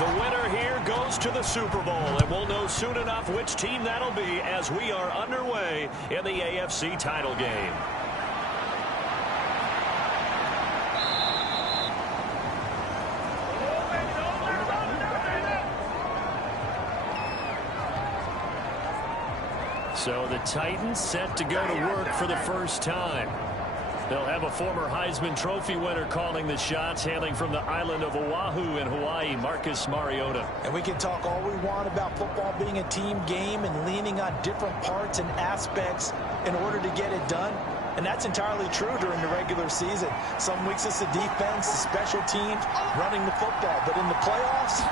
The winner here goes to the Super Bowl, and we'll know soon enough which team that'll be as we are underway in the AFC title game. So the Titans set to go to work for the first time. They'll have a former Heisman Trophy winner calling the shots, hailing from the island of Oahu in Hawaii, Marcus Mariota. And we can talk all we want about football being a team game and leaning on different parts and aspects in order to get it done. And that's entirely true during the regular season. Some weeks it's the defense, the special teams, running the football. But in the playoffs,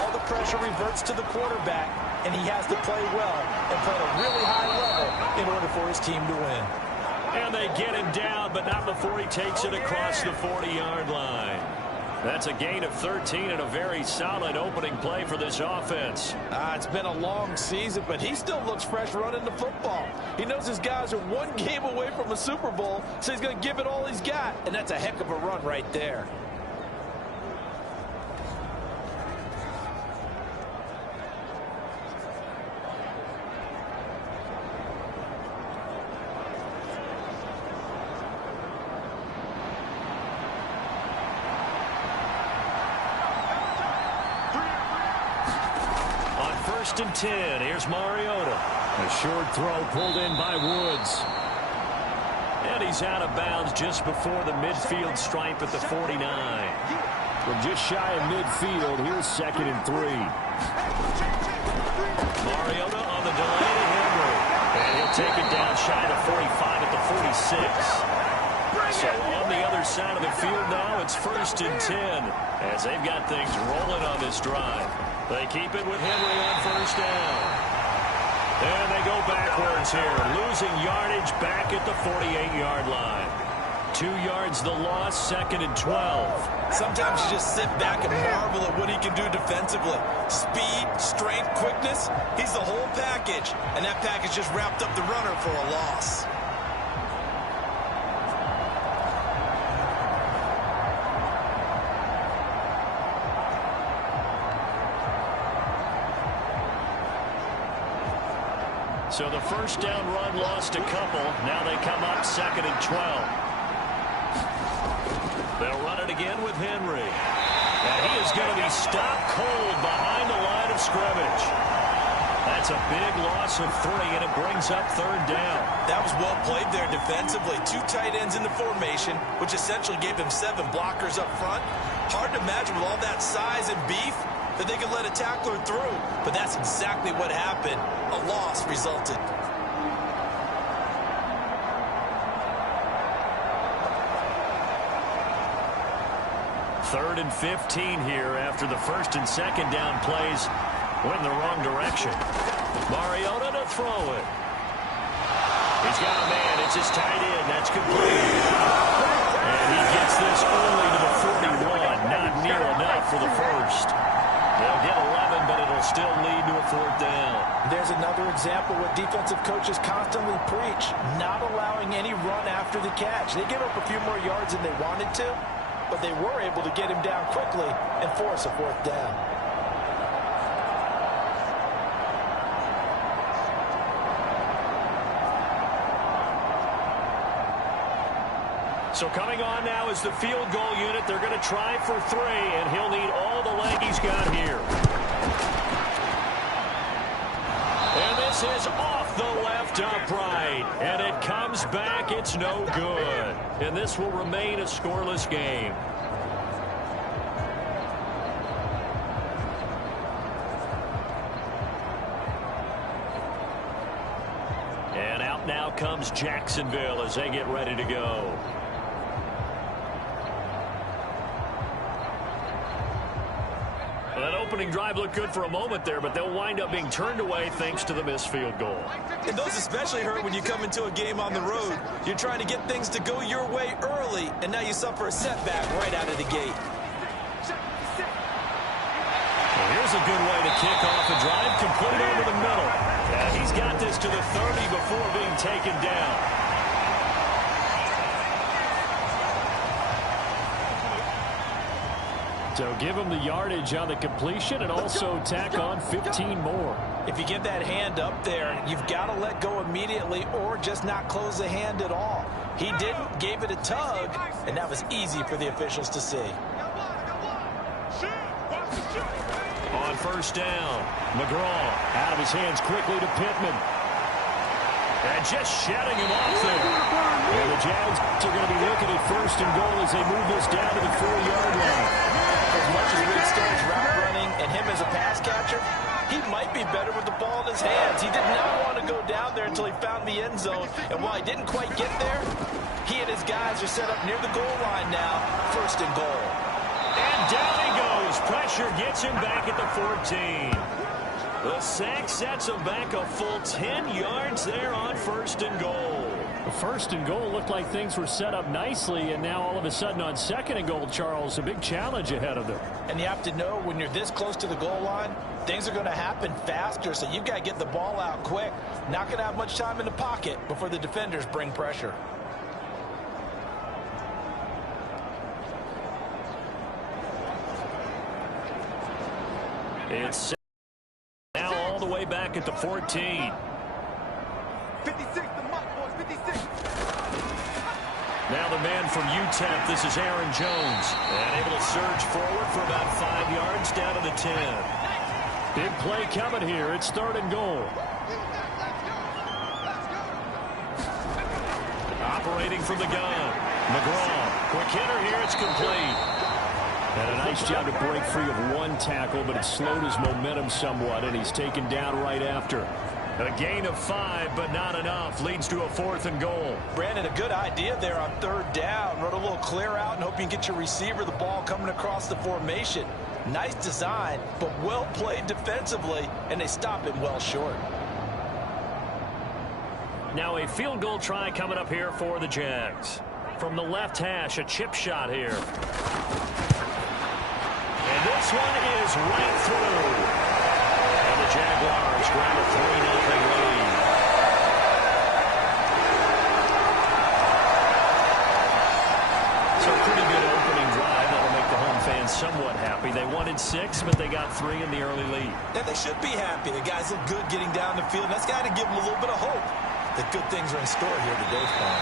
all the pressure reverts to the quarterback, and he has to play well and play at a really high level in order for his team to win. And they get him down, but not before he takes it across the 40-yard line. That's a gain of 13 and a very solid opening play for this offense. It's been a long season, but he still looks fresh running the football. He knows his guys are one game away from a Super Bowl, so he's going to give it all he's got. And that's a heck of a run right there. First and 10. Here's Mariota. A short throw pulled in by Woods. And he's out of bounds just before the midfield stripe at the 49. From just shy of midfield, here's 2nd and 3. Mariota on the delay to Henry. And he'll take it down shy of the 45 at the 46. So on the other side of the field now, it's 1st and 10 as they've got things rolling on this drive. They keep it with Henry on 1st down. And they go backwards here, losing yardage back at the 48-yard line. 2 yards the loss, 2nd and 12. Sometimes you just sit back and marvel at what he can do defensively. Speed, strength, quickness, he's the whole package. And that package just wrapped up the runner for a loss. So the first down run lost a couple. Now they come up 2nd and 12. They'll run it again with Henry. And he is going to be stopped cold behind the line of scrimmage. That's a big loss of 3, and it brings up 3rd down. That was well played there defensively. 2 tight ends in the formation, which essentially gave them 7 blockers up front. Hard to imagine with all that size and beef that they could let a tackler through. But that's exactly what happened. A loss resulted. Third and 15 here after the 1st and 2nd down plays went in the wrong direction. Mariota to throw it. He's got a man. It's his tight end. That's complete. And he gets this only to the 41. Not near enough for the first. They'll get 11, but it'll still lead to a 4th down. There's another example what defensive coaches constantly preach, not allowing any run after the catch. They give up a few more yards than they wanted to, but they were able to get him down quickly and force a 4th down. So coming on now is the field goal unit. They're going to try for 3, and he'll need all the leg he's got here. And this is off the left upright. And it comes back. It's no good. And this will remain a scoreless game. And out now comes Jacksonville as they get ready to go. That opening drive looked good for a moment there, but they'll wind up being turned away thanks to the missed field goal. And those especially hurt when you come into a game on the road. You're trying to get things to go your way early, and now you suffer a setback right out of the gate. Well, here's a good way to kick off a drive, complete over the middle. Yeah, he's got this to the 30 before being taken down. So give him the yardage on the completion and also tack on 15 more. If you get that hand up there, you've got to let go immediately or just not close the hand at all. He didn't, gave it a tug, and that was easy for the officials to see. On first down, McGraw out of his hands quickly to Pittman. And just shutting him off there. And the Jags are going to be looking at first and goal as they move this down to the 4-yard line. As much as Rick Stone's route running and him as a pass catcher, he might be better with the ball in his hands. He did not want to go down there until he found the end zone. And while he didn't quite get there, he and his guys are set up near the goal line now, first and goal. And down he goes. Pressure gets him back at the 14. The sack sets him back a full 10 yards there on first and goal. The first and goal looked like things were set up nicely, and now all of a sudden on second and goal, Charles, a big challenge ahead of them. And you have to know when you're this close to the goal line, things are going to happen faster, so you've got to get the ball out quick. Not going to have much time in the pocket before the defenders bring pressure. It's now all the way back at the 14. 56, the mark, boys, 56. Now the man from UTEP, this is Aaron Jones. And able to surge forward for about 5 yards down to the 10. Big play coming here. It's third and goal. Operating from the gun. McGraw. Quick hitter here. It's complete. And a nice job to break free of one tackle, but it slowed his momentum somewhat, and he's taken down right after. A gain of 5, but not enough. Leads to a 4th and goal. Brandon, a good idea there on third down. Run a little clear out and hope you can get your receiver the ball coming across the formation. Nice design, but well played defensively, and they stop him well short. Now a field goal try coming up here for the Jags. From the left hash, a chip shot here. And this one is right through. And the Jaguars grab a 3-0 lead. So a pretty good opening drive. That'll make the home fans somewhat happy. They wanted 6, but they got 3 in the early lead. And they should be happy. The guys look good getting down the field. That's got to give them a little bit of hope that good things are in store here today for them.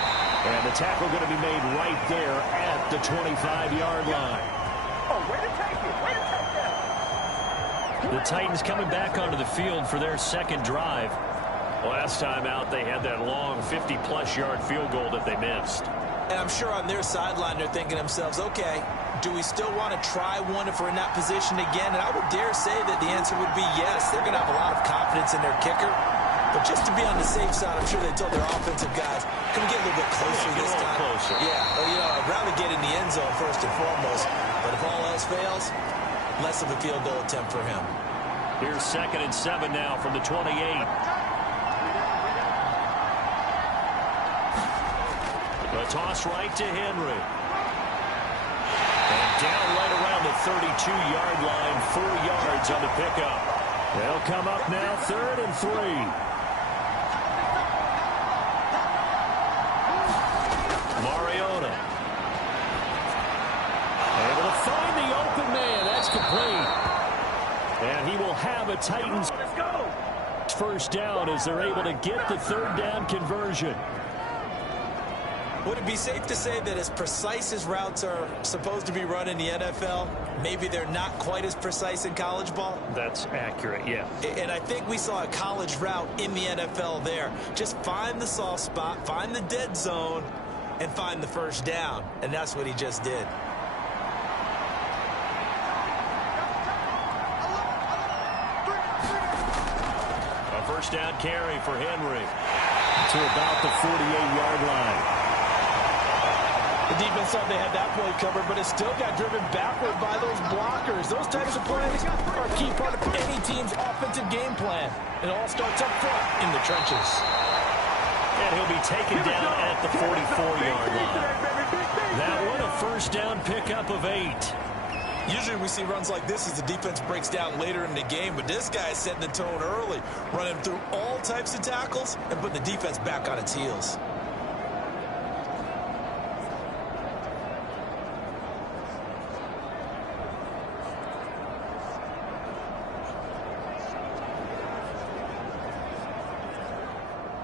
And the tackle going to be made right there at the 25-yard line. Oh, way to take it. Way to take that. The Titans coming back onto the field for their second drive. Last time out, they had that long 50-plus yard field goal that they missed. And I'm sure on their sideline, they're thinking to themselves, okay, do we still want to try one if we're in that position again? And I would dare say that the answer would be yes. They're going to have a lot of confidence in their kicker. But just to be on the safe side, I'm sure they told their offensive guys, can we get a little bit closer this time? Closer. Yeah, well, you know, I'd rather get in the end zone first and foremost. But if all else fails, less of a field goal attempt for him. Here's 2nd and 7 now from the 28. A toss right to Henry. And down right around the 32-yard line, 4 yards on the pickup. They'll come up now, 3rd and 3. Mariota. Able to find the open man. That's complete. And he will have a Titans first down as they're able to get the 3rd down conversion. Would it be safe to say that as precise as routes are supposed to be run in the NFL, maybe they're not quite as precise in college ball? That's accurate, yeah. And I think we saw a college route in the NFL there. Just find the soft spot, find the dead zone, and find the first down. And that's what he just did. A first down carry for Henry to about the 48-yard line. The defense thought they had that play covered, but it still got driven backward by those blockers. Those types of plays are a key part of any team's offensive game plan. It all starts up front in the trenches. And he'll be taken down at the 44-yard line. That one, a first down pickup of 8. Usually we see runs like this as the defense breaks down later in the game, but this guy is setting the tone early, running through all types of tackles and putting the defense back on its heels.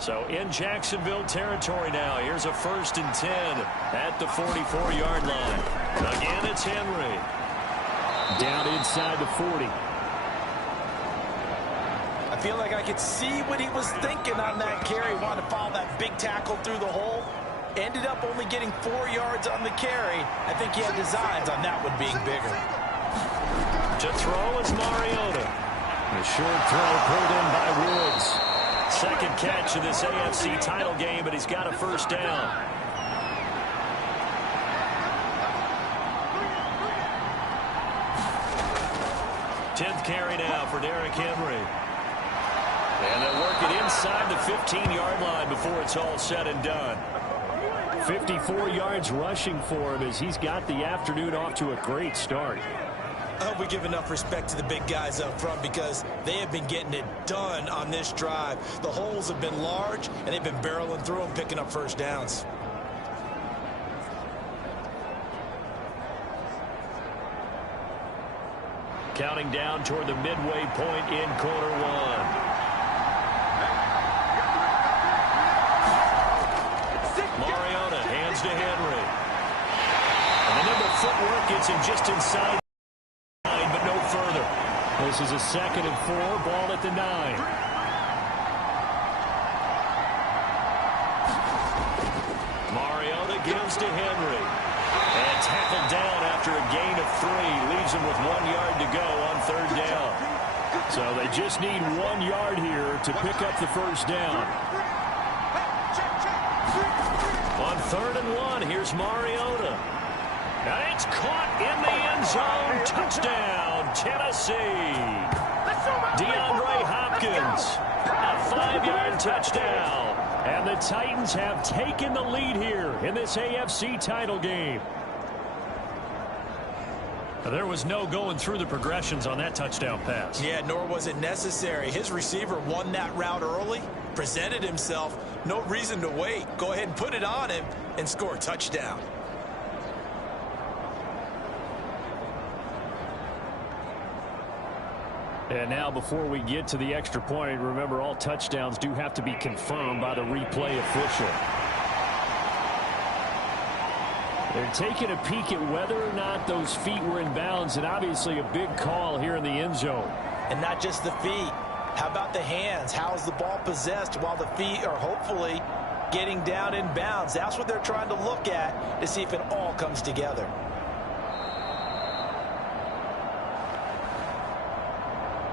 So in Jacksonville territory now. Here's a 1st and 10 at the 44-yard line. Again, it's Henry. Down inside the 40. I feel like I could see what he was thinking on that carry. Wanted to follow that big tackle through the hole. Ended up only getting 4 yards on the carry. I think he had designs on that one being bigger. To throw is Mariota. A short throw pulled in by Woods. Second catch of this AFC title game, but he's got a 1st down. Tenth carry now for Derrick Henry. And they'll work it inside the 15-yard line before it's all said and done. 54 yards rushing for him as he's got the afternoon off to a great start. I hope we give enough respect to the big guys up front because they have been getting it done on this drive. The holes have been large, and they've been barreling through them, picking up 1st downs. Counting down toward the midway point in quarter 1. Mariota hands to Henry. And the nimble footwork gets him just inside the 9, but no further. This is a 2nd and 4, ball at the 9. Mariota gives to Henry. And tackled down after a gain of 3. Leaves him with 1 yard to go on 3rd down. So they just need 1 yard here to pick up the 1st down. On 3rd and 1, here's Mariota. And it's caught in the end zone. Touchdown, Tennessee. DeAndre Hopkins, a 5-yard touchdown. And the Titans have taken the lead here in this AFC title game. There was no going through the progressions on that touchdown pass. Yeah, nor was it necessary. His receiver won that route early, presented himself. No reason to wait. Go ahead and put it on him and score a touchdown. And now before we get to the extra point, remember all touchdowns do have to be confirmed by the replay official. They're taking a peek at whether or not those feet were in bounds, and obviously a big call here in the end zone. And not just the feet. How about the hands? How is the ball possessed while the feet are hopefully getting down in bounds? That's what they're trying to look at to see if it all comes together.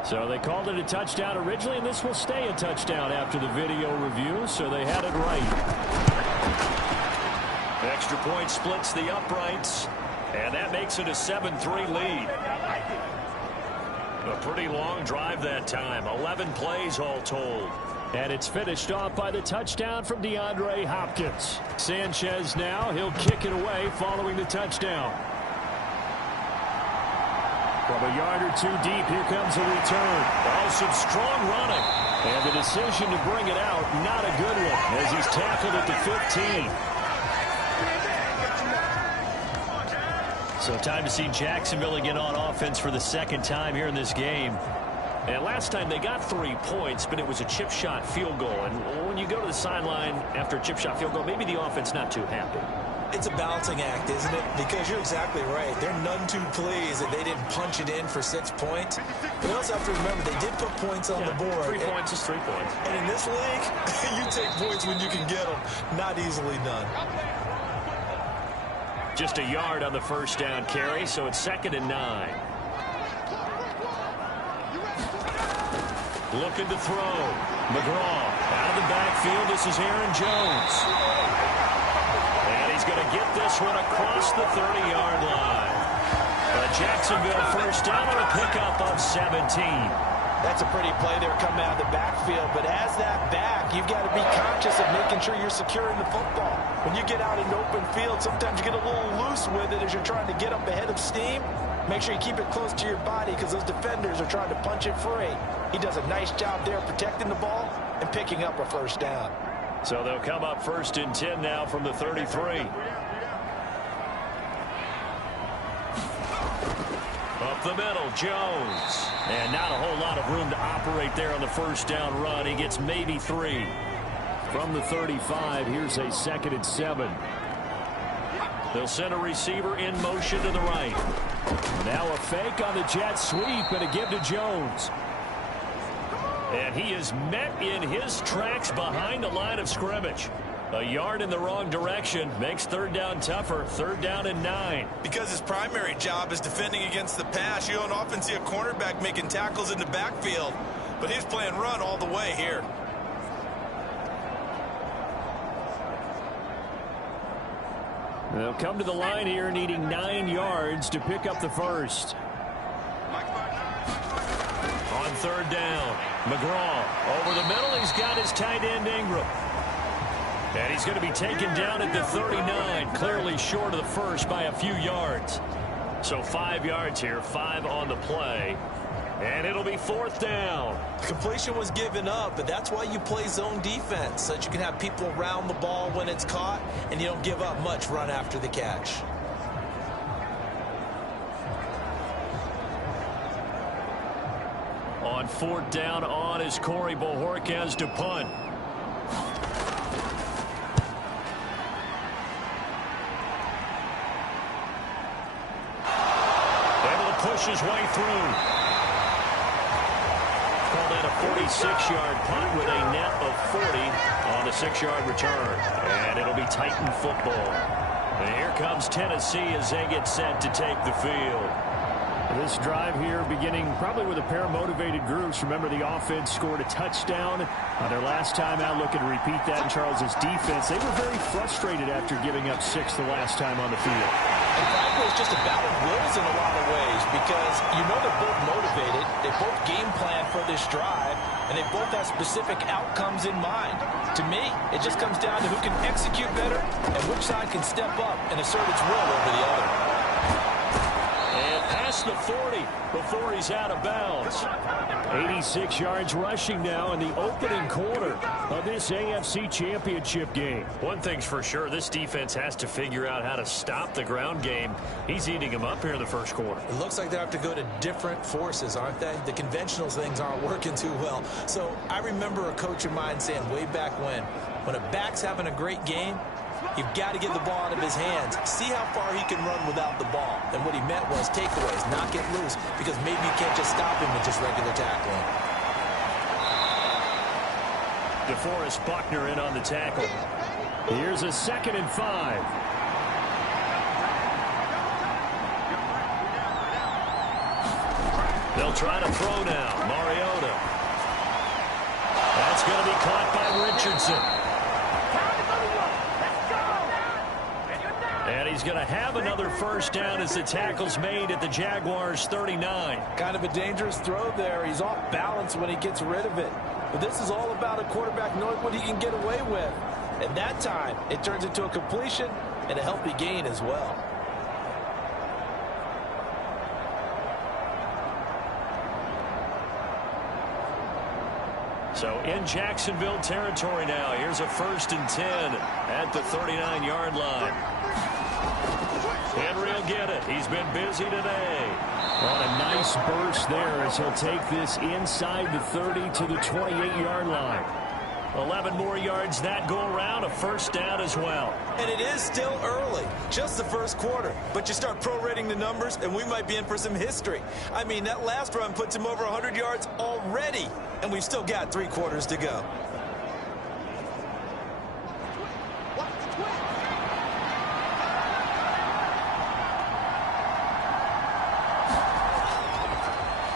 So they called it a touchdown originally, and this will stay a touchdown after the video review, so they had it right. Extra point splits the uprights, and that makes it a 7-3 lead. A pretty long drive that time, 11 plays all told. And it's finished off by the touchdown from DeAndre Hopkins. Sanchez now, he'll kick it away following the touchdown. From a yard or 2 deep, here comes a return. Oh, some strong running. And the decision to bring it out, not a good one, as he's tackled at the 15. So time to see Jacksonville again on offense for the 2nd time here in this game. And last time they got 3 points, but it was a chip shot field goal. And when you go to the sideline after a chip shot field goal, maybe the offense not too happy. It's a balancing act, isn't it? Because you're exactly right. They're none too pleased that they didn't punch it in for 6 points. But you also have to remember they did put points on the board. 3 points is 3 points. And in this league, you take points when you can get them. Not easily done. Just a yard on the 1st down carry, so it's 2nd and 9. Looking to throw. McGraw out of the backfield. This is Aaron Jones. And he's going to get this one across the 30-yard line. A Jacksonville 1st down and a pickup of 17. That's a pretty play there coming out of the backfield. But as that back, you've got to be conscious of making sure you're securing the football. When you get out in open field, sometimes you get a little loose with it as you're trying to get up ahead of steam. Make sure you keep it close to your body because those defenders are trying to punch it free. He does a nice job there protecting the ball and picking up a 1st down. So they'll come up 1st and 10 now from the 33. Up the middle, Jones. And not a whole lot of room to operate there on the 1st down run. He gets maybe 3. from the 35. Here's a 2nd and 7. They'll send a receiver in motion to the right. Now a fake on the jet sweep and a give to Jones. And he is met in his tracks behind the line of scrimmage. A yard in the wrong direction makes 3rd down tougher. 3rd down and 9. Because his primary job is defending against the pass, you don't often see a cornerback making tackles in the backfield. But he's playing run all the way here. They'll come to the line here needing 9 yards to pick up the first. On 3rd down, McGraw over the middle. He's got his tight end Ingram. And he's going to be taken down at the 39, clearly short of the first by a few yards. So 5 yards here, 5 on the play. And it'll be 4th down. Completion was given up, but that's why you play zone defense, so that you can have people around the ball when it's caught, and you don't give up much run after the catch. On 4th down on is Corey Bojorquez to punt. Able to push his way through. Call that a 46-yard punt with a net of 40 on the 6-yard return. And it'll be Titan football. And here comes Tennessee as they get set to take the field. This drive here beginning probably with a pair of motivated groups. Remember, the offense scored a touchdown on their last time out. Looking to repeat that in Charles's defense. They were very frustrated after giving up 6 the last time on the field. And frankly, it's just a battle of wills in a lot of ways, because you know they're both motivated. They both game plan for this drive, and they both have specific outcomes in mind. To me, it just comes down to who can execute better and which side can step up and assert its will over the other. And past the 40 before he's out of bounds. 86 yards rushing now in the opening quarter of this AFC Championship game. One thing's for sure, this defense has to figure out how to stop the ground game. He's eating them up here in the first quarter. It looks like they have to go to different forces, aren't they? The conventional things aren't working too well. So I remember a coach of mine saying way back when a back's having a great game, you've got to get the ball out of his hands. See how far he can run without the ball. And what he meant was takeaways, not get loose, because maybe you can't just stop him with just regular tackling. DeForest Buckner in on the tackle. Here's a 2nd and 5. They'll try to throw now. Mariota. That's going to be caught by Richardson. And he's going to have another first down as the tackle's made at the Jaguars' 39. Kind of a dangerous throw there. He's off balance when he gets rid of it. But this is all about a quarterback knowing what he can get away with. And that time, it turns into a completion and a healthy gain as well. So in Jacksonville territory now. Here's a 1st and 10 at the 39-yard line. Henry will get it. He's been busy today. On a nice burst there as he'll take this inside the 30 to the 28-yard line. 11 more yards that go around, a first down as well. And it is still early, just the first quarter. But you start prorating the numbers, and we might be in for some history. I mean, that last run puts him over 100 yards already, and we've still got 3 quarters to go.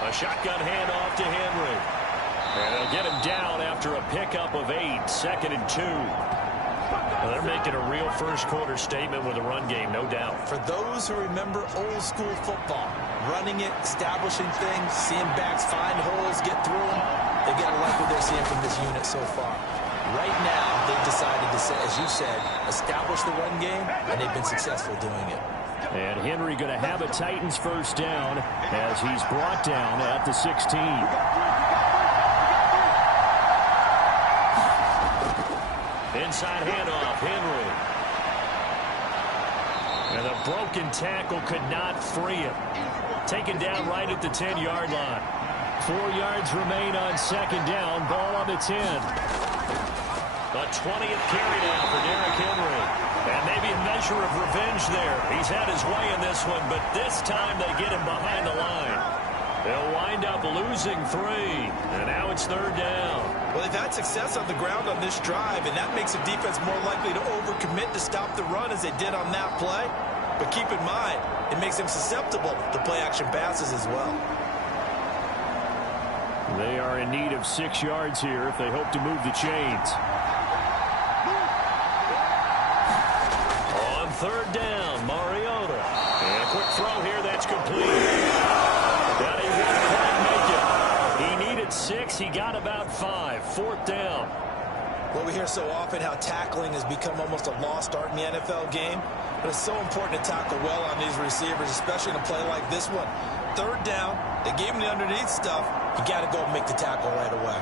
A shotgun handoff to Henry. And they'll get him down after a pickup of 8, 2nd and 2. Well, they're making a real first quarter statement with a run game, no doubt. For those who remember old school football, running it, establishing things, seeing backs find holes, get through them, they're going to like what they're seeing from this unit so far. Right now, they've decided to, as you said, establish the run game, and they've been successful doing it. And Henry going to have a Titans first down as he's brought down at the 16. Inside handoff, Henry. And the broken tackle could not free him. Taken down right at the 10-yard line. 4 yards remain on 2nd down. Ball on the 10. A 20th carry now for Derrick Henry. And maybe a measure of revenge there. He's had his way in this one, but this time they get him behind the line. They'll wind up losing 3, and now it's 3rd down. Well, they've had success on the ground on this drive, and that makes the defense more likely to overcommit to stop the run as they did on that play. But keep in mind, it makes them susceptible to play-action passes as well. They are in need of 6 yards here if they hope to move the chains. On 3rd down, Mariota. And a quick throw here that's complete. That he won't quite make it. He needed 6. He got about 5. 4th down. Well, we hear so often how tackling has become almost a lost art in the NFL game. But it's so important to tackle well on these receivers, especially in a play like this one. 3rd down, they gave him the underneath stuff. You got to go and make the tackle right away.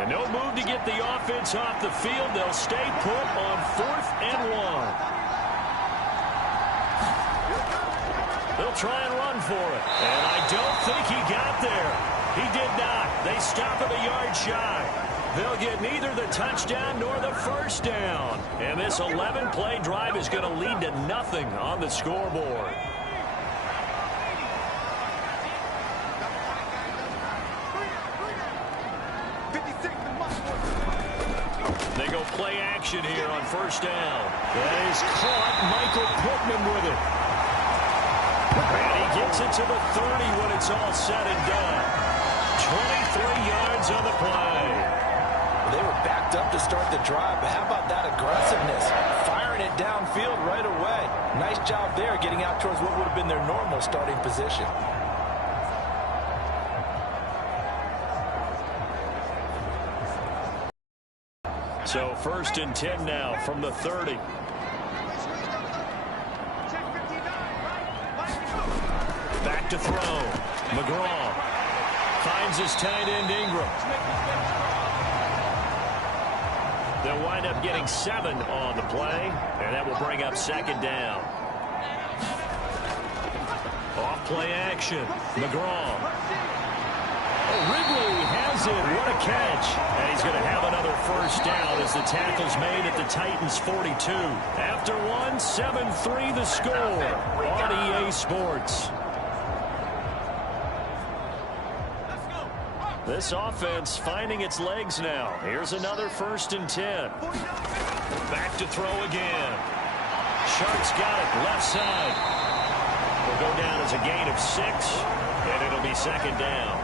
And no move to get the offense off the field. They'll stay put on 4th and 1. They'll try and run for it. And I don't think he got there. He did not. They stop him a yard shy. They'll get neither the touchdown nor the 1st down. And this 11-play drive is going to lead to nothing on the scoreboard. They go play action here on 1st down. That is caught. Michael Pittman with it. And he gets it to the 30 when it's all said and done. 23 yards on the play. They were backed up to start the drive, but how about that aggressiveness? Firing it downfield right away. Nice job there getting out towards what would have been their normal starting position. So 1st and 10 now from the 30. Back to throw. McGraw finds his tight end Ingram. They'll wind up getting 7 on the play, and that will bring up 2nd down. Off play action. McGraw. Ridley has it. What a catch. And he's going to have another 1st down as the tackle's made at the Titans' 42. After 1, 7-3 the score on EA Sports. This offense finding its legs now. Here's another 1st and 10. Back to throw again. Sharp's got it. Left side. Will go down as a gain of 6, and it'll be 2nd down.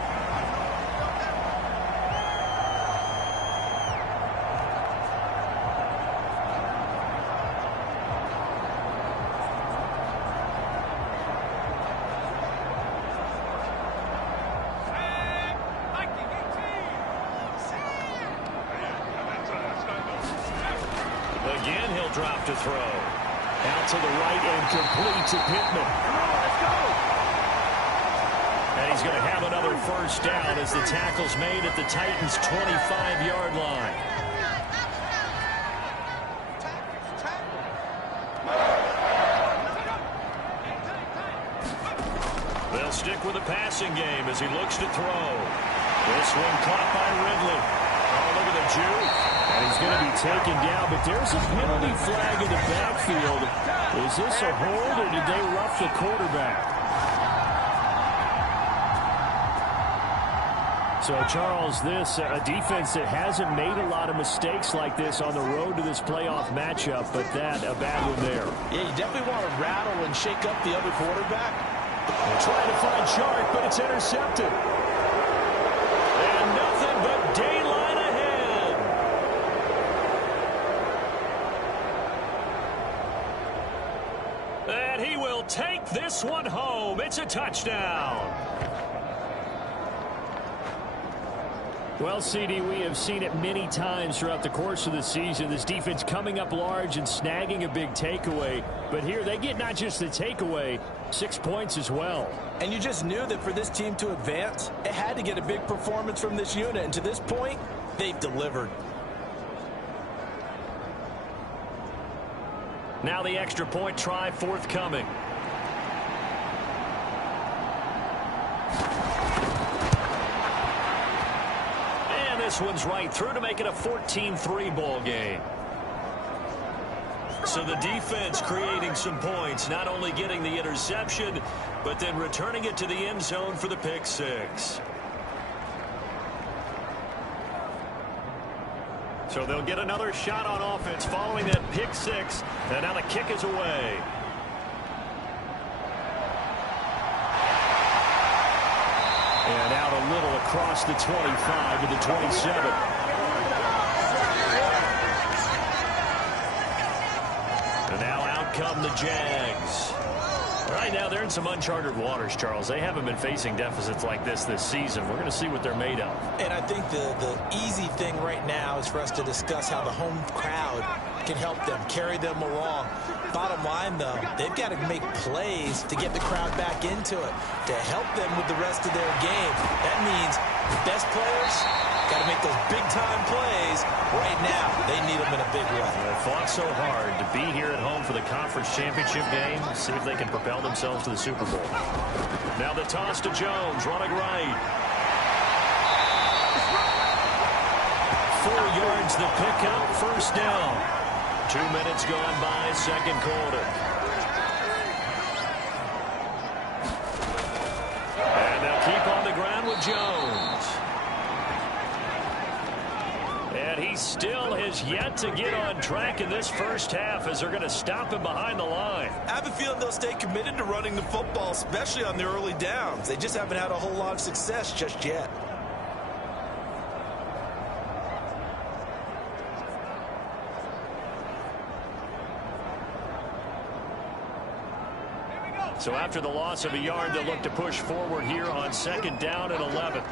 Again, he'll drop to throw. Out to the right and complete to Pittman. And he's going to have another 1st down as the tackle's made at the Titans' 25-yard line. They'll stick with the passing game as he looks to throw. This one caught by Ridley. Oh, look at the juke. And he's going to be taken down, but there's a penalty flag in the backfield. Is this a hold, or did they rough the quarterback? So, Charles, this a defense that hasn't made a lot of mistakes like this on the road to this playoff matchup, but that a bad one there. Yeah, you definitely want to rattle and shake up the other quarterback. Trying to find Sharp, but it's intercepted. And nothing but daylight ahead. And he will take this one home. It's a touchdown. Well, CD, we have seen it many times throughout the course of the season. This defense coming up large and snagging a big takeaway. But here they get not just the takeaway, 6 points as well. And you just knew that for this team to advance, it had to get a big performance from this unit. And to this point, they've delivered. Now the extra point try forthcoming. And this one's right through to make it a 14-3 ball game. So the defense creating some points, not only getting the interception, but then returning it to the end zone for the pick six. So they'll get another shot on offense following that pick six, and now the kick is away. And out a little across the 25 to the 27. And now out come the Jags. Right now, they're in some uncharted waters, Charles. They haven't been facing deficits like this season. We're going to see what they're made of. And I think the easy thing right now is for us to discuss how the home crowd can help them, carry them along. Bottom line, though, they've got to make plays to get the crowd back into it, to help them with the rest of their game. That means the best players got to make those big-time plays right now. They need them in a big way. They fought so hard to be here at home for the conference championship game. See if they can propel themselves to the Super Bowl. Now the toss to Jones, running right. 4 yards the pickup, first down. 2 minutes gone by, second quarter. And they'll keep on the ground with Jones. And he still has yet to get on track in this first half as they're going to stop him behind the line. I have a feeling they'll stay committed to running the football, especially on the early downs. They just haven't had a whole lot of success just yet. So after the loss of a yard, they'll look to push forward here on second down and 11.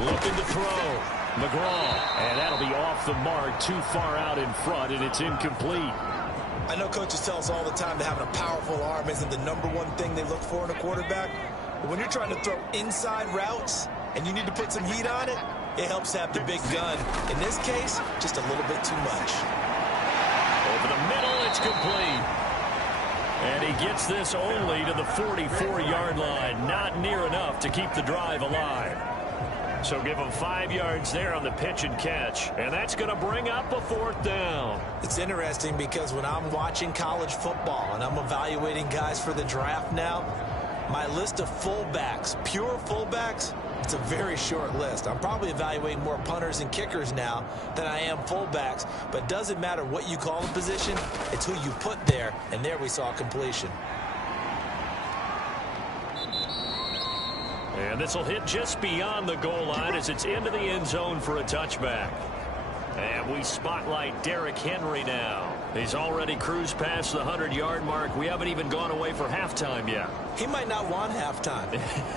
Looking to throw. McGraw, and that'll be off the mark, too far out in front, and it's incomplete. I know coaches tell us all the time that having a powerful arm isn't the #1 thing they look for in a quarterback. But when you're trying to throw inside routes and you need to put some heat on it, it helps to have the big gun. In this case, just a little bit too much. Over the middle, it's complete. And he gets this only to the 44-yard line. Not near enough to keep the drive alive. So give him 5 yards there on the pitch and catch. And that's going to bring up a 4th down. It's interesting because when I'm watching college football and I'm evaluating guys for the draft now, my list of fullbacks, pure fullbacks, it's a very short list. I'm probably evaluating more punters and kickers now than I am fullbacks. But it doesn't matter what you call the position, it's who you put there. And there we saw completion. And this will hit just beyond the goal line as it's into the end zone for a touchback. And we spotlight Derrick Henry now. He's already cruised past the 100-yard mark. We haven't even gone away for halftime yet. He might not want halftime.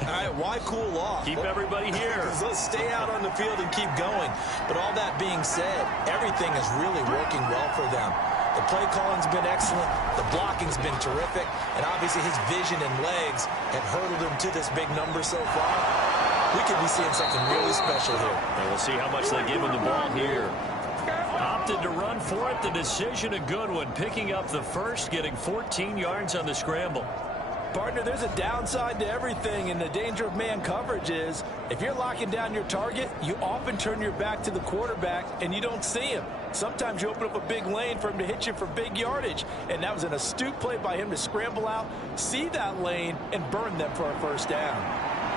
All right, why cool off? Keep everybody here. Let's stay out on the field and keep going. But all that being said, everything is really working well for them. The play calling's been excellent. The blocking's been terrific. And obviously his vision and legs have hurdled him to this big number so far. We could be seeing something really special here. And we'll see how much they give him the ball here. Opted to run for it. The decision a good one. Picking up the first, getting 14 yards on the scramble. Partner, there's a downside to everything, and the danger of man coverage is if you're locking down your target, you often turn your back to the quarterback and you don't see him. Sometimes you open up a big lane for him to hit you for big yardage, and that was an astute play by him to scramble out, see that lane, and burn them for a first down.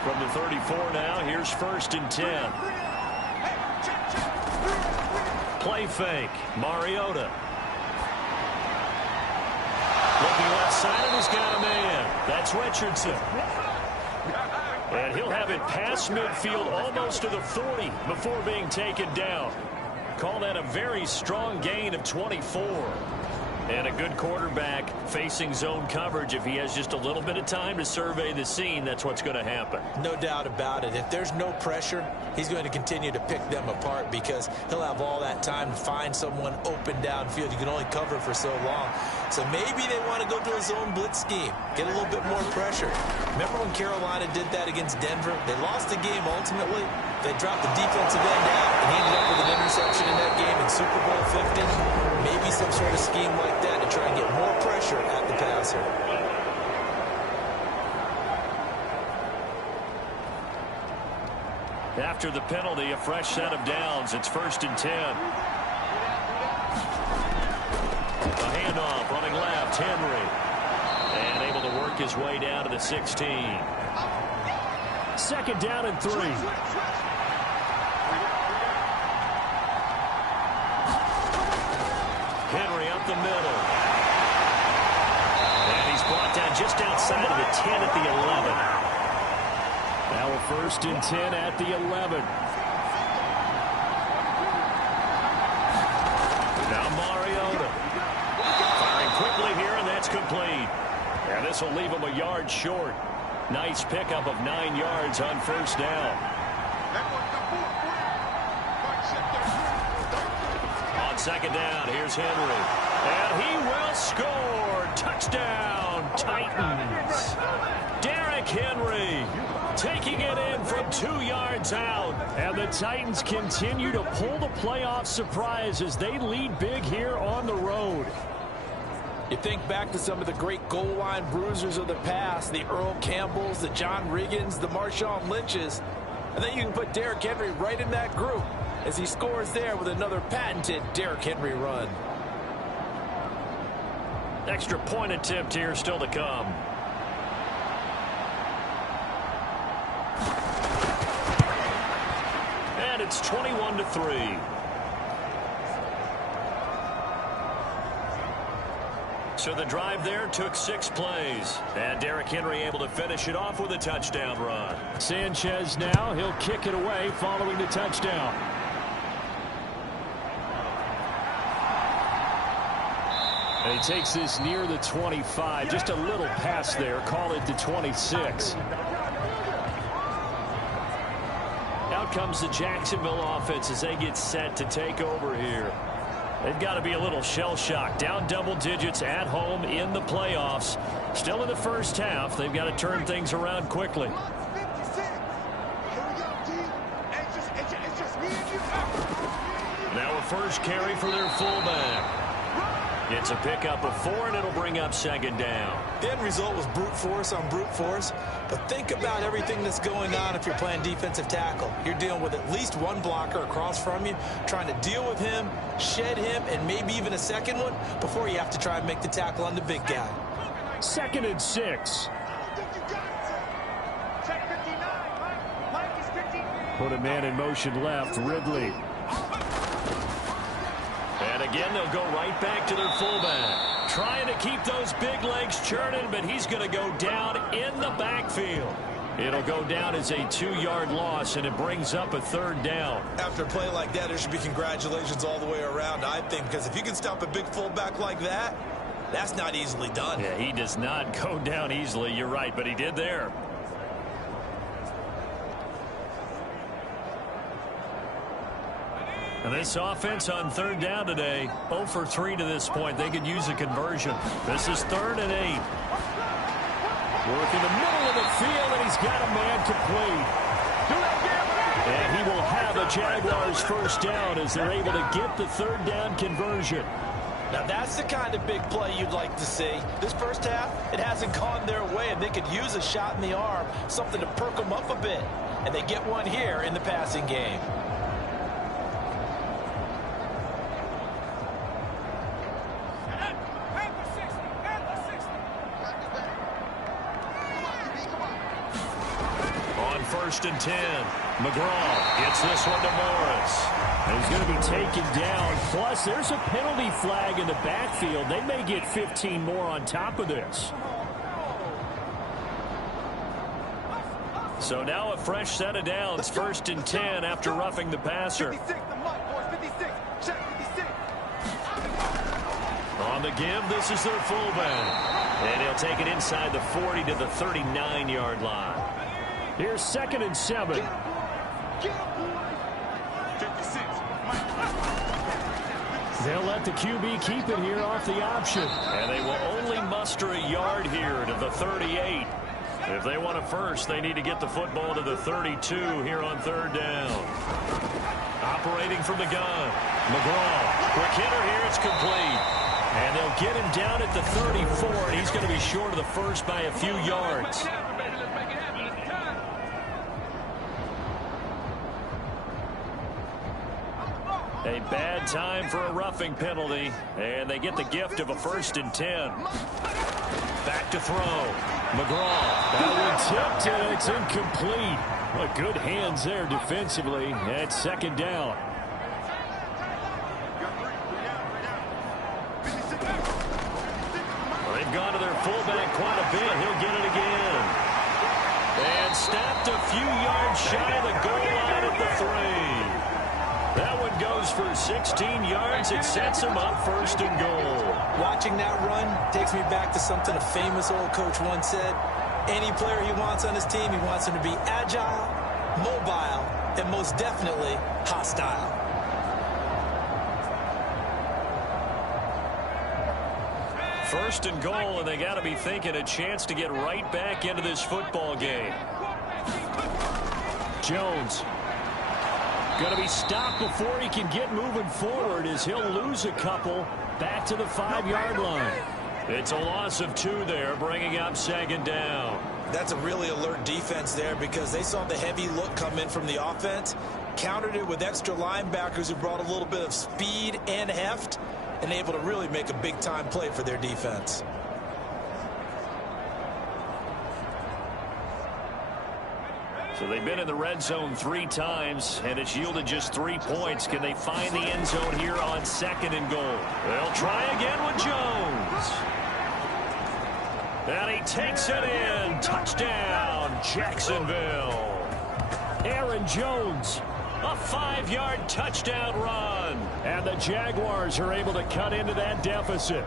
From the 34 now, here's 1st and 10. Play fake, Mariota. Looking left side, and he's got a man. That's Richardson. And he'll have it past midfield almost to the 40 before being taken down. Call that a very strong gain of 24. And a good quarterback facing zone coverage. If he has just a little bit of time to survey the scene, that's what's going to happen. No doubt about it. If there's no pressure, he's going to continue to pick them apart because he'll have all that time to find someone open downfield. You can only cover for so long. So maybe they want to go to a zone blitz scheme, get a little bit more pressure. Remember when Carolina did that against Denver? They lost the game ultimately. They dropped the defensive end out and he ended up with an interception in that game in Super Bowl 50. Maybe some sort of scheme like that to try and get more pressure at the passer. After the penalty, a fresh set of downs. It's 1st and 10. The handoff, running left, Henry. And able to work his way down to the 16. 2nd down and 3. Henry up the middle. And he's brought down just outside of the 10 at the 11. Now a 1st and 10 at the 11. Now Mariota. Firing quickly here, and that's complete. And this will leave him a yard short. Nice pickup of 9 yards on 1st down. On 2nd down, here's Henry. And he will score. Touchdown, Titans. Derrick Henry taking it in from 2 yards out. And the Titans continue to pull the playoff surprise as they lead big here on the road. You think back to some of the great goal line bruisers of the past, the Earl Campbells, the John Riggins, the Marshawn Lynches. And then you can put Derrick Henry right in that group as he scores there with another patented Derrick Henry run. Extra point attempt here still to come. And it's 21-3. So the drive there took 6 plays. And Derrick Henry able to finish it off with a touchdown run. Sanchez now, he'll kick it away following the touchdown. And he takes this near the 25. Just a little pass there. Call it the 26. Out comes the Jacksonville offense as they get set to take over here. They've got to be a little shell-shocked. Down double digits at home in the playoffs. Still in the first half. They've got to turn things around quickly. Now a first carry for their fullback. It's a pickup of 4, and it'll bring up 2nd down. The end result was brute force on brute force. But think about everything that's going on if you're playing defensive tackle. You're dealing with at least one blocker across from you, trying to deal with him, shed him, and maybe even a second one before you have to try and make the tackle on the big guy. 2nd and 6. Put a man in motion left, Ridley. And again, they'll go right back to their fullback. Trying to keep those big legs churning, but he's going to go down in the backfield. It'll go down as a 2-yard loss, and it brings up a 3rd down. After a play like that, there should be congratulations all the way around, I think, because if you can stop a big fullback like that, that's not easily done. Yeah, he does not go down easily. You're right, but he did there. And this offense on 3rd down today, 0 for 3 to this point. They could use a conversion. This is 3rd and 8. Work in the middle of the field, and he's got a man complete. And he will have a Jaguars first down as they're able to get the 3rd down conversion. Now that's the kind of big play you'd like to see. This first half, it hasn't gone their way, and they could use a shot in the arm, something to perk them up a bit. And they get one here in the passing game. On 1st and 10, McGraw gets this one to Morris. And he's going to be taken down. Plus, there's a penalty flag in the backfield. They may get 15 more on top of this. So now a fresh set of downs, 1st and 10 after roughing the passer. 56, the mark, boys, 56. Check 56. On the give, this is their fullback. And he'll take it inside the 40 to the 39-yard line. Here's 2nd and 7. Get him, boys. 56. They'll let the QB keep it here off the option. And they will only muster a yard here to the 38. If they want it first, they need to get the football to the 32 here on third down. Operating from the gun. McGraw. Quick hitter here. It's complete. And they'll get him down at the 34, and he's going to be short of the first by a few yards. A bad time for a roughing penalty, and they get the gift of a 1st and 10. Back to throw. McGraw. That one tipped, and it's incomplete. But good hands there defensively at 2nd down. They've gone to their fullback quite a bit. He'll get it again. And snapped a few yards shy of the goal line at the 3. That one goes for 16 yards. It sets him up 1st and goal. Watching that run takes me back to something a famous old coach once said. Any player he wants on his team, he wants him to be agile, mobile, and most definitely hostile. First and goal, and they got to be thinking a chance to get right back into this football game. Jones. Going to be stopped before he can get moving forward as he'll lose a couple back to the 5-yard line. It's a loss of 2 there, bringing up 2nd down. That's a really alert defense there because they saw the heavy look come in from the offense, countered it with extra linebackers who brought a little bit of speed and heft, and able to really make a big-time play for their defense. So they've been in the red zone 3 times, and it's yielded just 3 points. Can they find the end zone here on 2nd and goal? They'll try again with Jones. And he takes it in. Touchdown, Jacksonville. Aaron Jones. A 5-yard touchdown run. And the Jaguars are able to cut into that deficit.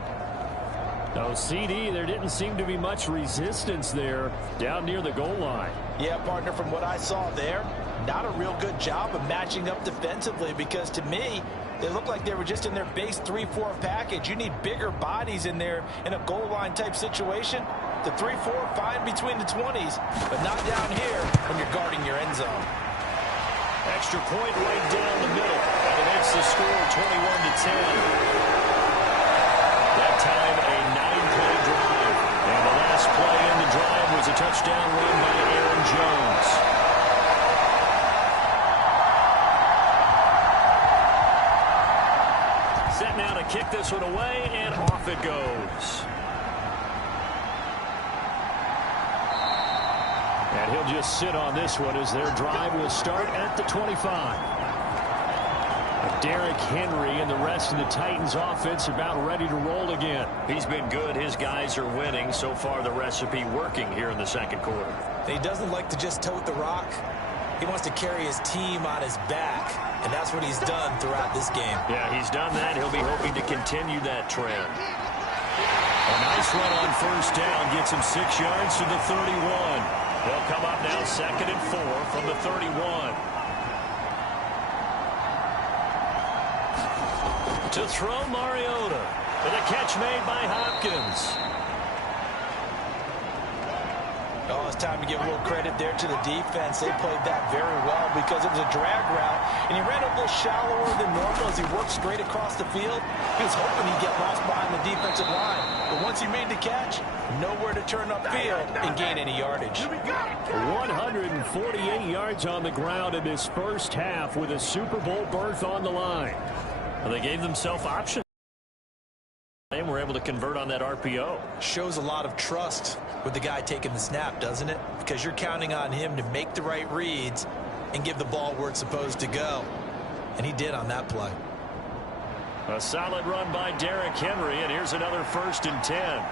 No, CD, there didn't seem to be much resistance there down near the goal line. Yeah, partner, from what I saw there, not a real good job of matching up defensively because to me, they looked like they were just in their base 3-4 package. You need bigger bodies in there in a goal line type situation. The 3-4, fine between the 20s, but not down here when you're guarding your end zone. Extra point right down the middle. And it makes the score 21-10. That time, a 9-play drive. And the last play in the drive was a touchdown run by Aaron Jones. Set now to kick this one away, and off it goes. And he'll just sit on this one as their drive will start at the 25. Derrick Henry and the rest of the Titans offense about ready to roll again. He's been good. His guys are winning. So far, the recipe working here in the 2nd quarter. He doesn't like to just tote the rock. He wants to carry his team on his back, and that's what he's done throughout this game. Yeah, he's done that. He'll be hoping to continue that trend. A nice run on 1st down gets him 6 yards to the 31. They'll come up now 2nd and 4 from the 31. To throw Mariota. And a catch made by Hopkins. Oh, it's time to give a little credit there to the defense. They played that very well because it was a drag route, and he ran a little shallower than normal as he worked straight across the field. He was hoping he'd get lost behind the defensive line, but once he made the catch, nowhere to turn upfield and gain any yardage. 148 yards on the ground in this first half with a Super Bowl berth on the line. Well, they gave themselves options. And were able to convert on that RPO. Shows a lot of trust with the guy taking the snap, doesn't it? Because you're counting on him to make the right reads and give the ball where it's supposed to go. And he did on that play. A solid run by Derrick Henry, and here's another 1st and 10.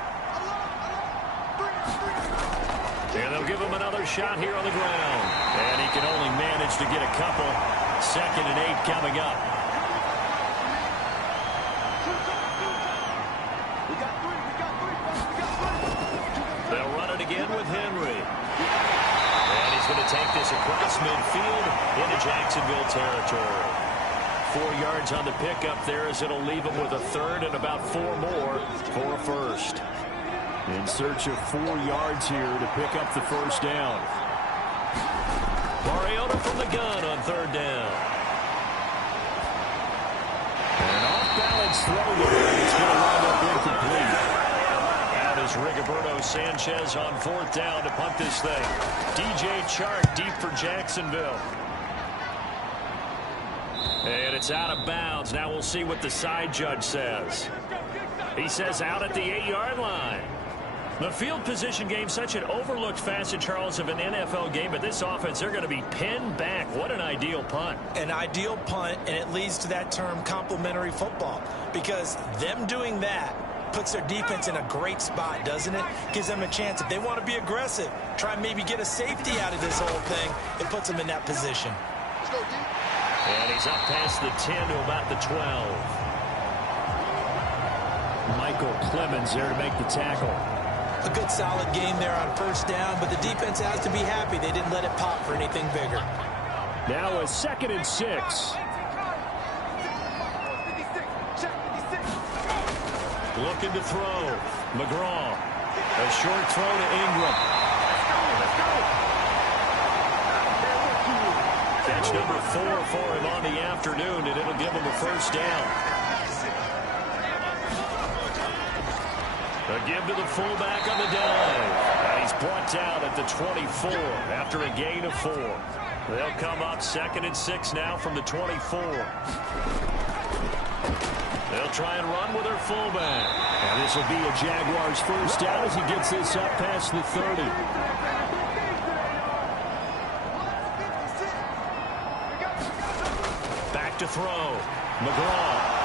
And they'll give him another shot here on the ground. And he can only manage to get a couple. 2nd and 8 coming up. They'll run it again with Henry. And he's going to take this across midfield into Jacksonville territory. 4 yards on the pickup there, as it'll leave him with a third and about 4 more for a first. In search of 4 yards here to pick up the first down. Mariota from the gun on third down. An off-balance throw there. It's going to wind up incomplete. That is Rigoberto Sanchez on fourth down to punt this thing. DJ Chark deep for Jacksonville. And it's out of bounds. Now we'll see what the side judge says. He says out at the 8-yard line. The field position game, such an overlooked facet, Charles, of an NFL game, but this offense, they're going to be pinned back. What an ideal punt. An ideal punt, and it leads to that term complementary football, because them doing that puts their defense in a great spot, doesn't it? Gives them a chance. If they want to be aggressive, try and maybe get a safety out of this whole thing, it puts them in that position. And he's up past the 10 to about the 12. Michael Clemens there to make the tackle. A good solid game there on first down, but the defense has to be happy they didn't let it pop for anything bigger. Now a 2nd and 6. Looking to throw. McGraw. A short throw to Ingram. Catch number 4 for him on the afternoon, and it'll give him a first down. A give to the fullback on the dive. And he's brought down at the 24 after a gain of 4. They'll come up 2nd and 6 now from the 24. They'll try and run with their fullback. And this will be a Jaguars first down as he gets this up past the 30. Back to throw. McGraw.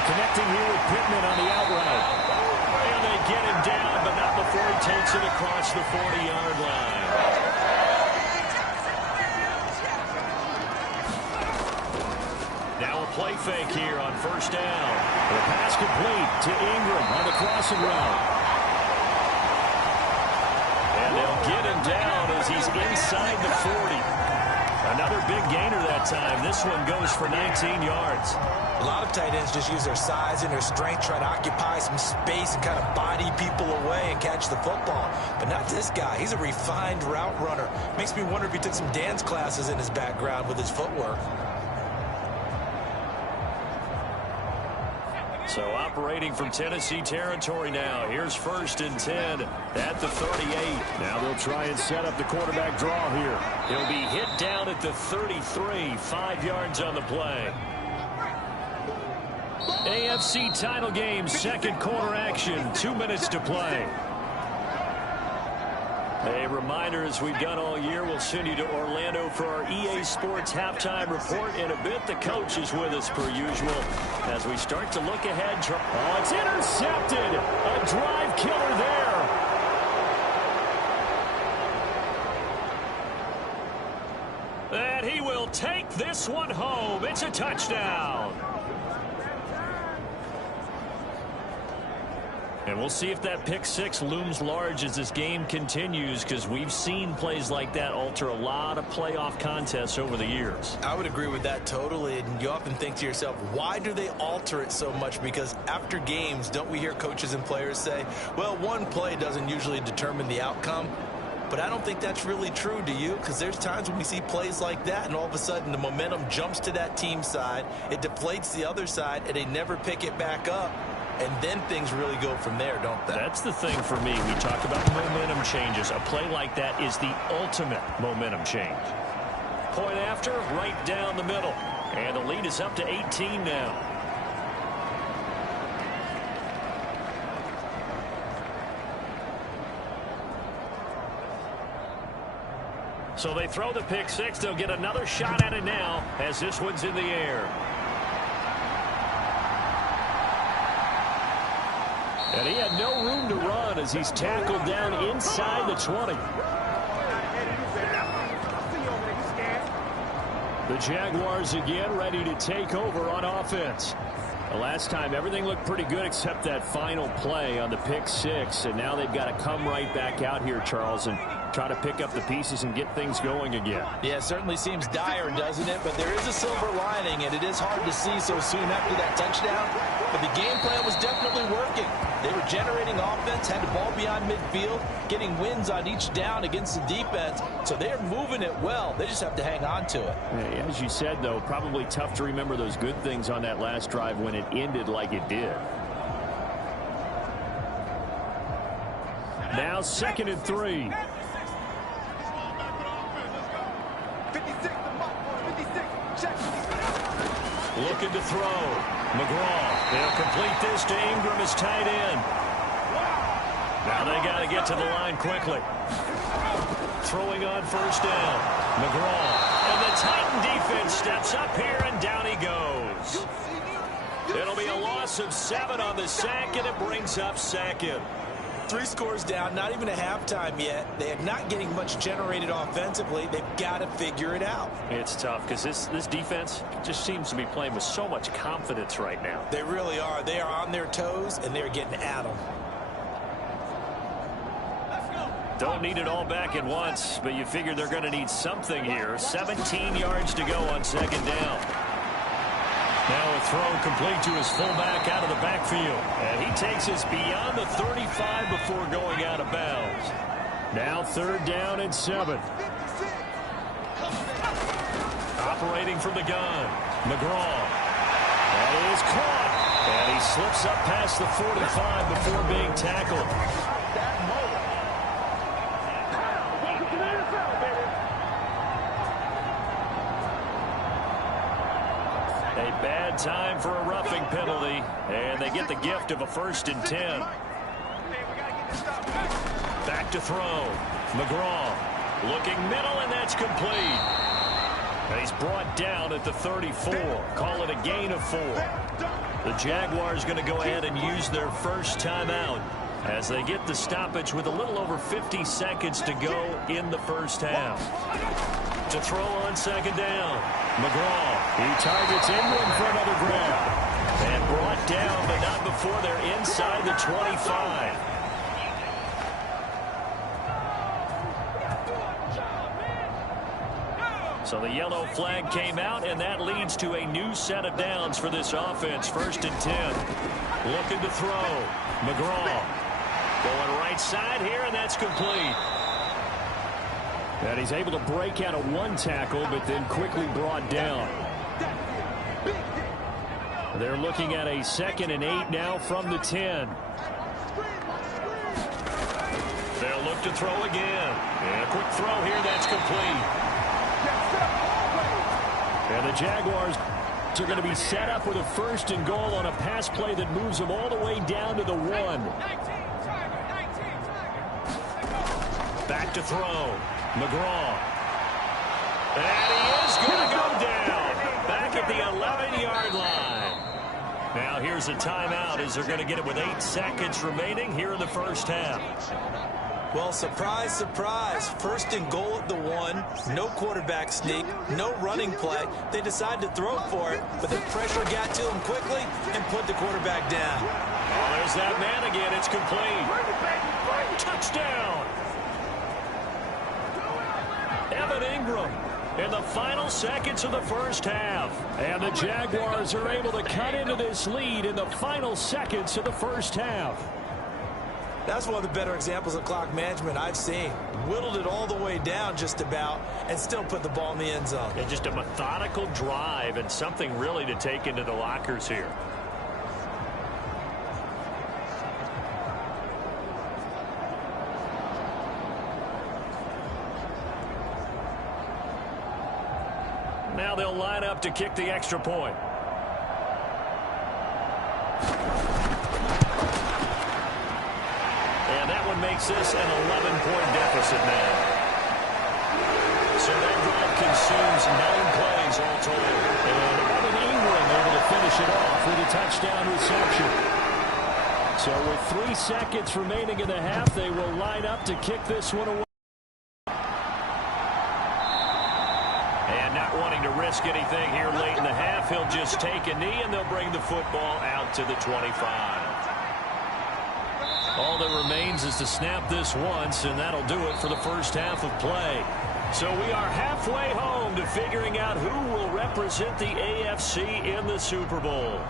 Connecting here with Pittman on the outright. And they get him down, but not before he takes it across the 40-yard line. Now a play fake here on first down. The pass complete to Ingram on the crossing route. And they'll get him down as he's inside the 40. Another big gainer that time. This one goes for 19 yards. A lot of tight ends just use their size and their strength, try to occupy some space and kind of body people away and catch the football. But not this guy. He's a refined route runner. Makes me wonder if he took some dance classes in his background with his footwork. So operating from Tennessee territory now. Here's 1st and 10 at the 38. Now they'll try and set up the quarterback draw here. He'll be hit down at the 33, 5 yards on the play. AFC title game, 2nd quarter action, 2 minutes to play. A reminder, as we've done all year, we'll send you to Orlando for our EA Sports halftime report. In a bit, the coach is with us per usual as we start to look ahead. Oh, it's intercepted. A drive killer there. And he will take this one home. It's a touchdown. And we'll see if that pick 6 looms large as this game continues, because we've seen plays like that alter a lot of playoff contests over the years. I would agree with that totally. And you often think to yourself, why do they alter it so much? Because after games, don't we hear coaches and players say, well, one play doesn't usually determine the outcome? But I don't think that's really true, do you? Because there's times when we see plays like that, and all of a sudden the momentum jumps to that team side, it deflates the other side, and they never pick it back up. And then things really go from there, don't they? That's the thing for me. We talk about momentum changes. A play like that is the ultimate momentum change. Point after, right down the middle. And the lead is up to 18 now. So they throw the pick 6. They'll get another shot at it now as this one's in the air. And he had no room to run as he's tackled down inside the 20. The Jaguars again ready to take over on offense. The last time everything looked pretty good except that final play on the pick 6. And now they've got to come right back out here, Charles. And try to pick up the pieces and get things going again. Yeah, it certainly seems dire, doesn't it? But there is a silver lining, and it is hard to see so soon after that touchdown. But the game plan was definitely working. They were generating offense, had the ball beyond midfield, getting wins on each down against the defense. So they're moving it well. They just have to hang on to it. Yeah, as you said, though, probably tough to remember those good things on that last drive when it ended like it did. Now 2nd and 3. Looking to throw. McGraw. They'll complete this to Ingram, his tight end. Now they got to get to the line quickly. Throwing on 1st down. McGraw. And the Titan defense steps up here, and down he goes. It'll be a loss of 7 on the sack, and it brings up 2nd. 3 scores down, not even a halftime yet. They are not getting much generated offensively. They've got to figure it out. It's tough because this defense just seems to be playing with so much confidence right now. They really are. They are on their toes, and they're getting at them. Don't need it all back at once, but you figure they're going to need something here. 17 yards to go on 2nd down. Now a throw complete to his fullback out of the backfield. And he takes us beyond the 35 before going out of bounds. Now 3rd down and 7. Operating from the gun. McGraw. That is caught. And he slips up past the 45 before being tackled. A bad time for a roughing penalty, and they get the gift of a 1st and 10. Back to throw. McGraw looking middle, and that's complete. And he's brought down at the 34. Call it a gain of 4. The Jaguars going to go ahead and use their first timeout as they get the stoppage with a little over 50 seconds to go in the first half. To throw on 2nd down. McGraw. He targets Ingram for another grab. And brought down, but not before they're inside the 25. So the yellow flag came out, and that leads to a new set of downs for this offense. 1st and 10. Looking to throw. McGraw. Going right side here, and that's complete. And he's able to break out of 1 tackle, but then quickly brought down. They're looking at a 2nd and 8 now from the 10. They'll look to throw again. And a quick throw here, that's complete. And the Jaguars are going to be set up with a 1st and goal on a pass play that moves them all the way down to the 1. Back to throw. McGraw. And he is going to go down. Back at the 11-yard line. Now here's a timeout as they're going to get it with 8 seconds remaining here in the first half. Well, surprise, surprise. 1st and goal at the 1. No quarterback sneak. No running play. They decide to throw for it, but the pressure got to them quickly and put the quarterback down. Oh, there's that man again. It's complete. Touchdown. Evan Ingram in the final seconds of the first half. And the Jaguars are able to cut into this lead in the final seconds of the first half. That's one of the better examples of clock management I've seen. Whittled it all the way down just about and still put the ball in the end zone. And just a methodical drive and something really to take into the lockers here. Now they'll line up to kick the extra point. And that one makes this an 11-point deficit now. So that drive consumes 9 plays all total. And Evan Ingram able to finish it off with a touchdown reception. So with 3 seconds remaining in the half, they will line up to kick this one away. And not wanting to risk anything here late in the half, he'll just take a knee, and they'll bring the football out to the 25. All that remains is to snap this once, and that'll do it for the first half of play. So we are halfway home to figuring out who will represent the AFC in the Super Bowl.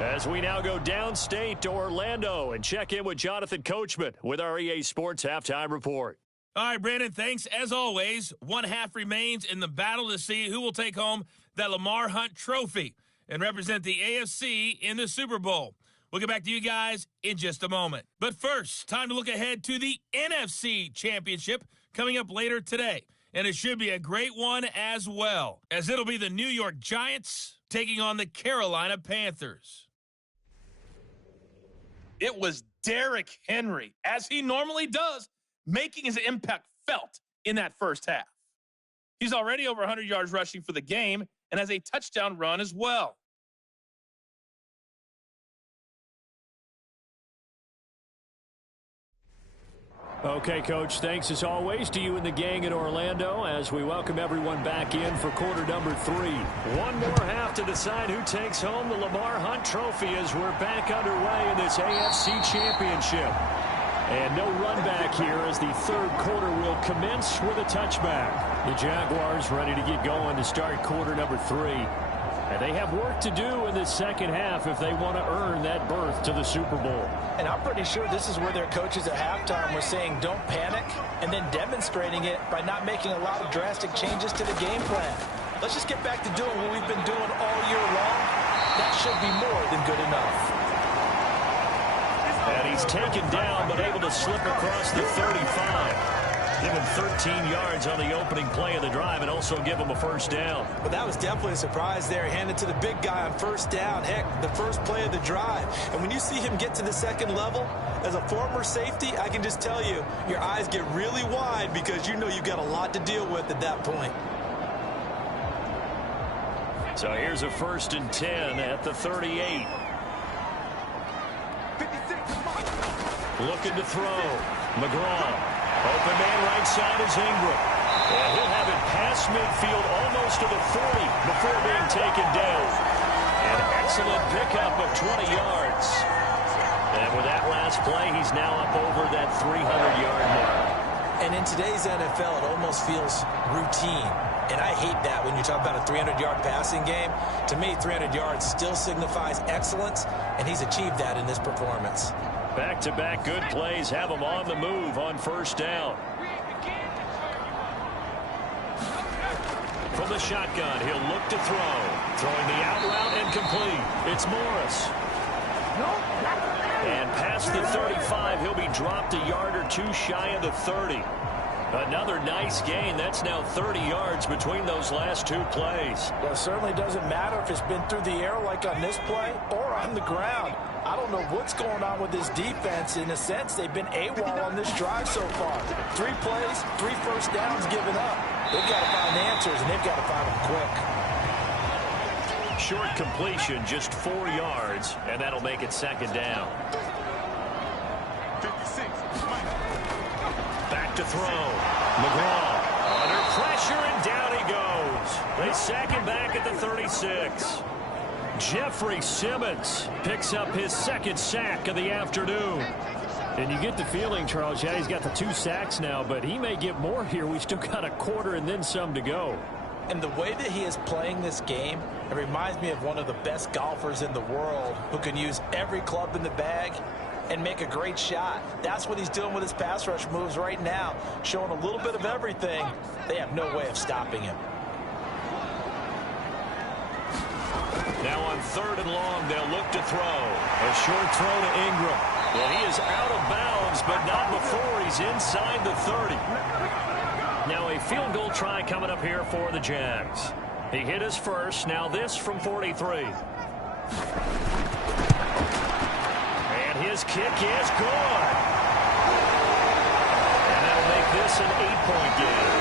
As we now go downstate to Orlando and check in with Jonathan Coachman with our EA Sports Halftime Report. All right, Brandon, thanks. As always, one half remains in the battle to see who will take home that Lamar Hunt trophy and represent the AFC in the Super Bowl. We'll get back to you guys in just a moment. But first, time to look ahead to the NFC Championship coming up later today. And it should be a great one as well, as it'll be the New York Giants taking on the Carolina Panthers. It was Derrick Henry, as he normally does, making his impact felt in that first half. He's already over 100 yards rushing for the game and has a touchdown run as well. Okay, Coach, thanks as always to you and the gang in Orlando as we welcome everyone back in for quarter number 3. One more half to decide who takes home the Lamar Hunt trophy as we're back underway in this AFC Championship. And no run back here as the third quarter will commence with a touchback. The Jaguars ready to get going to start quarter number 3. And they have work to do in this second half if they want to earn that berth to the Super Bowl. And I'm pretty sure this is where their coaches at halftime were saying don't panic, and then demonstrating it by not making a lot of drastic changes to the game plan. Let's just get back to doing what we've been doing all year long. That should be more than good enough. And he's taken down but able to slip across the 35. Give him 13 yards on the opening play of the drive and also give him a first down. But that was definitely a surprise there. Handed to the big guy on first down. Heck, the first play of the drive. And when you see him get to the second level, as a former safety, I can just tell you, your eyes get really wide because you know you've got a lot to deal with at that point. So here's a 1st and 10 at the 38. Looking to throw. McGraw. Open man right side is Ingram. And he'll have it past midfield almost to the 40 before being taken down. An excellent pickup of 20 yards. And with that last play, he's now up over that 300-yard mark. And in today's NFL, it almost feels routine. And I hate that when you talk about a 300-yard passing game. To me, 300 yards still signifies excellence, and he's achieved that in this performance. Back-to-back good plays have him on the move on first down. From the shotgun, he'll look to throw. Throwing the out route and complete. It's Morris. And past the 35, he'll be dropped a yard or two shy of the 30. Another nice gain. That's now 30 yards between those last two plays. Well, it certainly doesn't matter if it's been through the air like on this play or on the ground. I don't know what's going on with this defense. In a sense, they've been AWOL on this drive so far. 3 plays, 3 first downs given up. They've got to find answers, and they've got to find them quick. Short completion, just 4 yards, and that'll make it second down. Back to throw. McGraw under pressure, and down he goes. They sack him back at the 36. Jeffrey Simmons picks up his second sack of the afternoon. And you get the feeling, Charles, yeah, he's got the 2 sacks now, but he may get more here. We still got a quarter and then some to go. And the way that he is playing this game, it reminds me of one of the best golfers in the world who can use every club in the bag and make a great shot. That's what he's doing with his pass rush moves right now, showing a little bit of everything. They have no way of stopping him. Now on 3rd and long, they'll look to throw. A short throw to Ingram. Well, he is out of bounds, but not before he's inside the 30. Now a field goal try coming up here for the Jags. He hit his first. Now this from 43. And his kick is good. And that'll make this an 8-point game.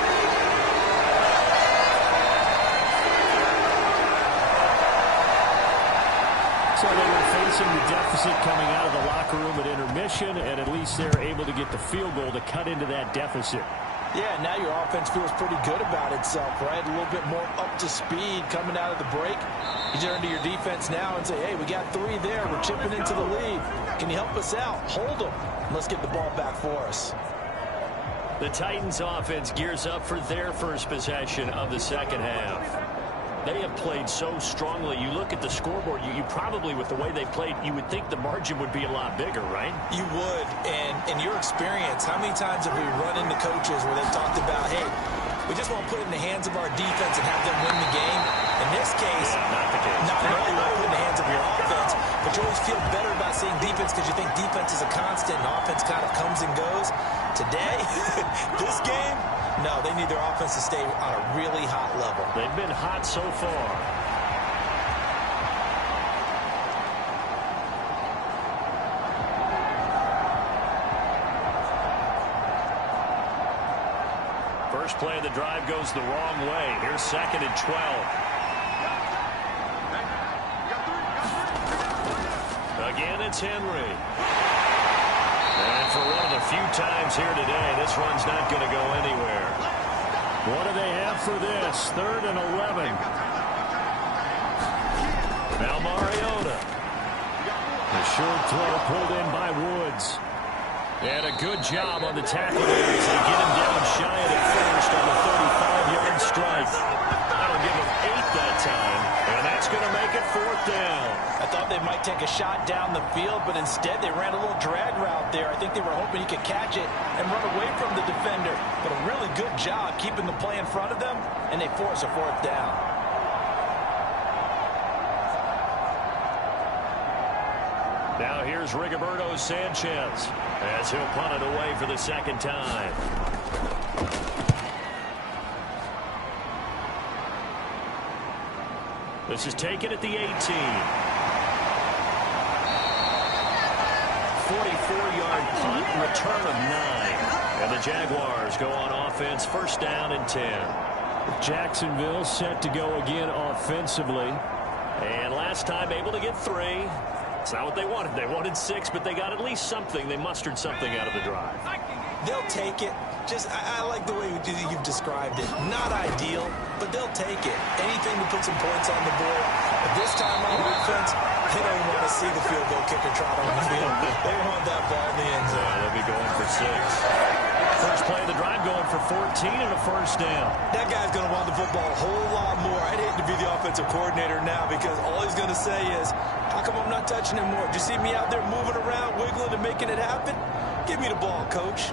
So they were facing the deficit coming out of the locker room at intermission, and at least they're able to get the field goal to cut into that deficit. Yeah, now your offense feels pretty good about itself, right? A little bit more up to speed coming out of the break. You turn to your defense now and say, hey, we got 3 there. We're chipping into the lead. Can you help us out? Hold them. Let's get the ball back for us. The Titans offense gears up for their first possession of the second half. They have played so strongly. You look at the scoreboard, you probably, with the way they played, you would think the margin would be a lot bigger, right? You would. And in your experience, how many times have we run into coaches where they've talked about, hey, we just want to put it in the hands of our defense and have them win the game? In this case, not the case. Not really want to put it in the hands of your offense, but you always feel better about seeing defense because you think defense is a constant and offense kind of comes and goes. Today, this game, no, they need their offense to stay on a really hot level. They've been hot so far. First play of the drive goes the wrong way. Here's 2nd and 12. Again, it's Henry. And for one of the few times here today, this run's not going to go anywhere. What do they have for this? 3rd and 11. Now Mariota. The short throw pulled in by Woods. And a good job on the tackle there as they get him down shy of the first on the 35-yard strike. That'll give him 8 that time, and that's going to make it 4th down. I thought they might take a shot down the field, but instead they ran a little drag route there. I think they were hoping he could catch it and run away from the defender. But a really good job keeping the play in front of them, and they force a 4th down. Now here's Rigoberto Sanchez as he'll punt it away for the 2nd time. This is taken at the 18. 44-yard punt, return of 9. And the Jaguars go on offense, 1st down and 10. Jacksonville set to go again offensively. And last time able to get 3. It's not what they wanted. They wanted 6, but they got at least something. They mustered something out of the drive. They'll take it. I like the way you've described it. Not ideal, but they'll take it. Anything to put some points on the board. But this time on offense, they don't want to see the field goal kicker trot on the field. They want that ball in the end zone. They'll be going for 6. First play of the drive going for 14 and a 1st down. That guy's going to want the football a whole lot more. I'd hate to be the offensive coordinator now because all he's going to say is, how come I'm not touching him more? Do you see me out there moving around, wiggling and making it happen? Give me the ball, coach.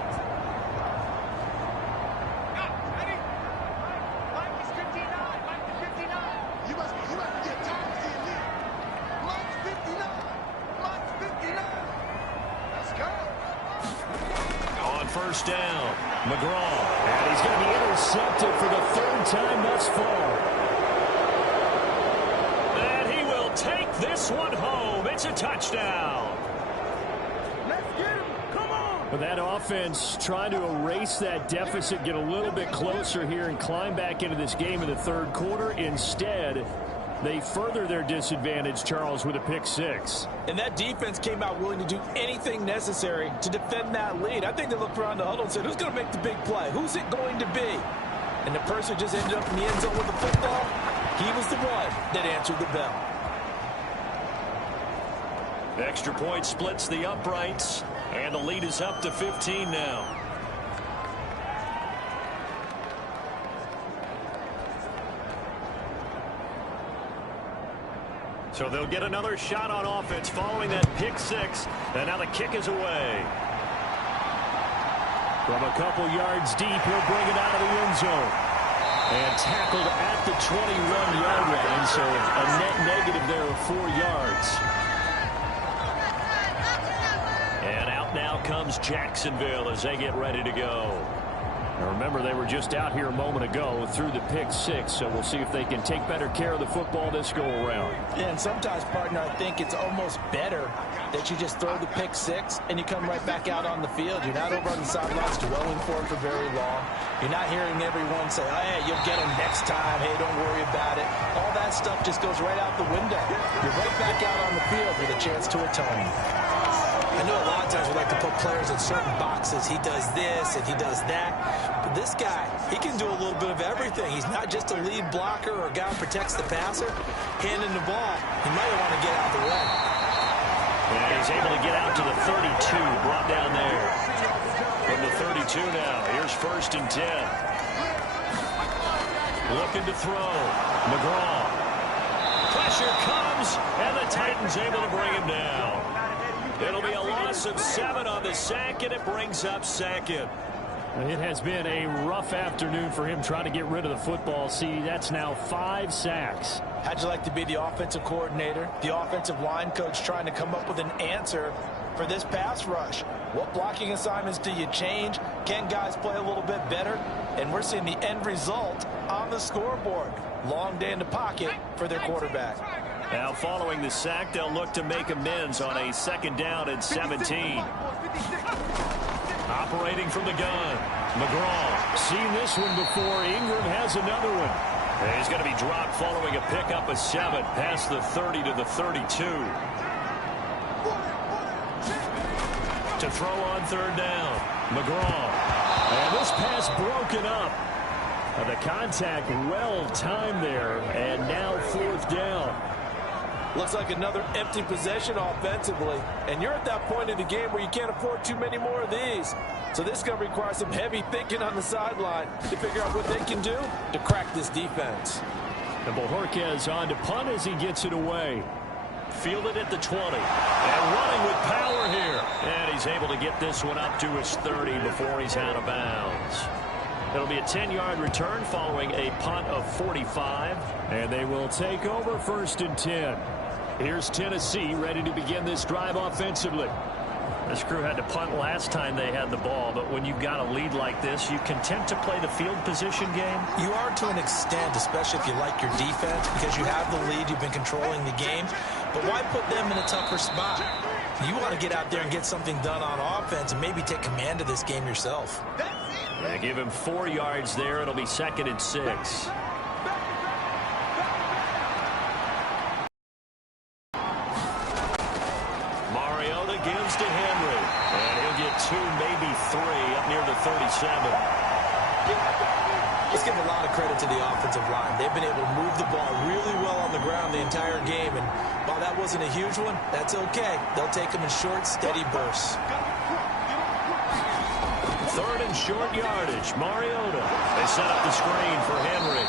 First down, McGraw. And he's going to be intercepted for the 3rd time thus far. And he will take this one home. It's a touchdown. Let's get him. Come on. But that offense trying to erase that deficit, get a little bit closer here and climb back into this game in the 3rd quarter. Instead, they further their disadvantage, Charles, with a pick 6. And that defense came out willing to do anything necessary to defend that lead. I think they looked around the huddle and said, who's going to make the big play? Who's it going to be? And the person just ended up in the end zone with the football. He was the one that answered the bell. The extra point splits the uprights, and the lead is up to 15 now. So they'll get another shot on offense following that pick 6. And now the kick is away. From a couple yards deep, he'll bring it out of the end zone. And tackled at the 21-yard line, so a net negative there of 4 yards. And out now comes Jacksonville as they get ready to go. Now remember, they were just out here a moment ago through the pick 6, so we'll see if they can take better care of the football this go-around. Yeah, and sometimes, partner, I think it's almost better that you just throw the pick 6 and you come right back out on the field. You're not over on the sidelines dwelling for it for very long. You're not hearing everyone say, oh, hey, you'll get them next time. Hey, don't worry about it. All that stuff just goes right out the window. You're right back out on the field with a chance to atone. I know a lot of times we like to put players in certain boxes. He does this and he does that. But this guy, he can do a little bit of everything. He's not just a lead blocker or a guy who protects the passer. Handing the ball, he might want to get out of the way. And he's able to get out to the 32, brought down there. From the 32 now, here's 1st and 10. Looking to throw. McGraw. Pressure comes, and the Titans able to bring him down. It'll be a loss of 7 on the sack, and it brings up 2nd. It has been a rough afternoon for him trying to get rid of the football. See, that's now 5 sacks. How'd you like to be the offensive coordinator, the offensive line coach trying to come up with an answer for this pass rush? What blocking assignments do you change? Can guys play a little bit better? And we're seeing the end result on the scoreboard. Long day in the pocket for their quarterback. Now following the sack, they'll look to make amends on a 2nd down and 17. Operating from the gun. McGraw. Seen this one before. Ingram has another one. And he's going to be dropped following a pickup of 7 past the 30 to the 32. To throw on 3rd down. McGraw. And this pass broken up. The contact well timed there. And now 4th down. Looks like another empty possession offensively. And you're at that point in the game where you can't afford too many more of these. So this is going to require some heavy thinking on the sideline to figure out what they can do to crack this defense. And Bojorquez on to punt as he gets it away. Fielded at the 20. And running with power here. And he's able to get this one up to his 30 before he's out of bounds. It'll be a 10-yard return following a punt of 45. And they will take over 1st and 10. Here's Tennessee ready to begin this drive offensively. This crew had to punt last time they had the ball, but when you've got a lead like this, you content to play the field position game? You are to an extent, especially if you like your defense, because you have the lead, you've been controlling the game. But why put them in a tougher spot? You want to get out there and get something done on offense and maybe take command of this game yourself. Yeah, give him 4 yards there. It'll be 2nd and 6. Gives to Henry, and he'll get 2, maybe 3 up near the 37. Let's give a lot of credit to the offensive line. They've been able to move the ball really well on the ground the entire game, and while that wasn't a huge one, that's okay. They'll take them in short, steady bursts. 3rd and short yardage. Mariota. They set up the screen for Henry,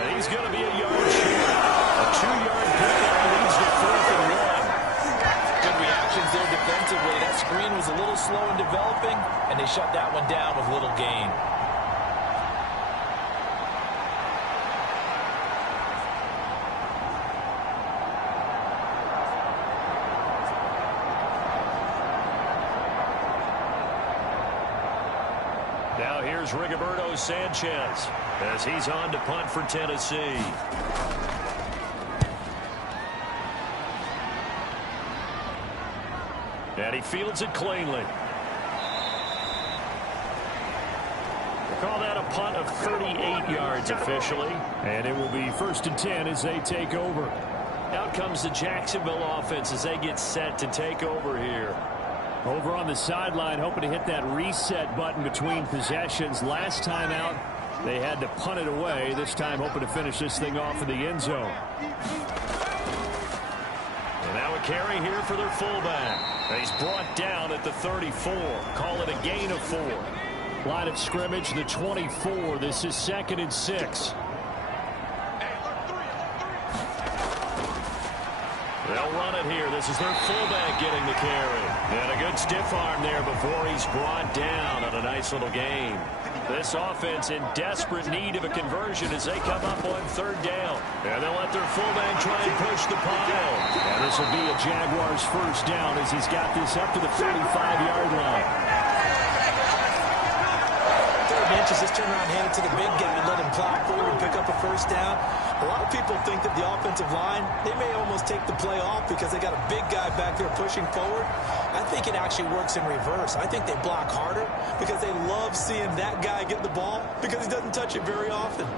and he's going to be a yard short. A 2-yard pickup leads to 4th and 1. Reactions there defensively. That screen was a little slow in developing, and they shut that one down with little gain. Now here's Rigoberto Sanchez as he's on to punt for Tennessee. And he fields it cleanly. We'll call that a punt of 38 yards officially. And it will be 1st and 10 as they take over. Out comes the Jacksonville offense as they get set to take over here. Over on the sideline, hoping to hit that reset button between possessions. Last time out, they had to punt it away. This time, hoping to finish this thing off in the end zone. And now a carry here for their fullback. He's brought down at the 34. Call it a gain of 4. Line of scrimmage, the 24. This is 2nd and 6. They'll run it here. This is their fullback getting the carry. And a good stiff arm there before he's brought down on a nice little gain. This offense in desperate need of a conversion as they come up on 3rd down. And they'll let their fullback try and push the pile. And this will be a Jaguars 1st down as he's got this up to the 45-yard line. 3rd inches, just turn around, hand it to the big guy, and let him plow forward and pick up a 1st down. A lot of people think that the offensive line, they may almost take the play off because they got a big guy back there pushing forward. I think it actually works in reverse. I think they block harder because they love seeing that guy get the ball because he doesn't touch it very often.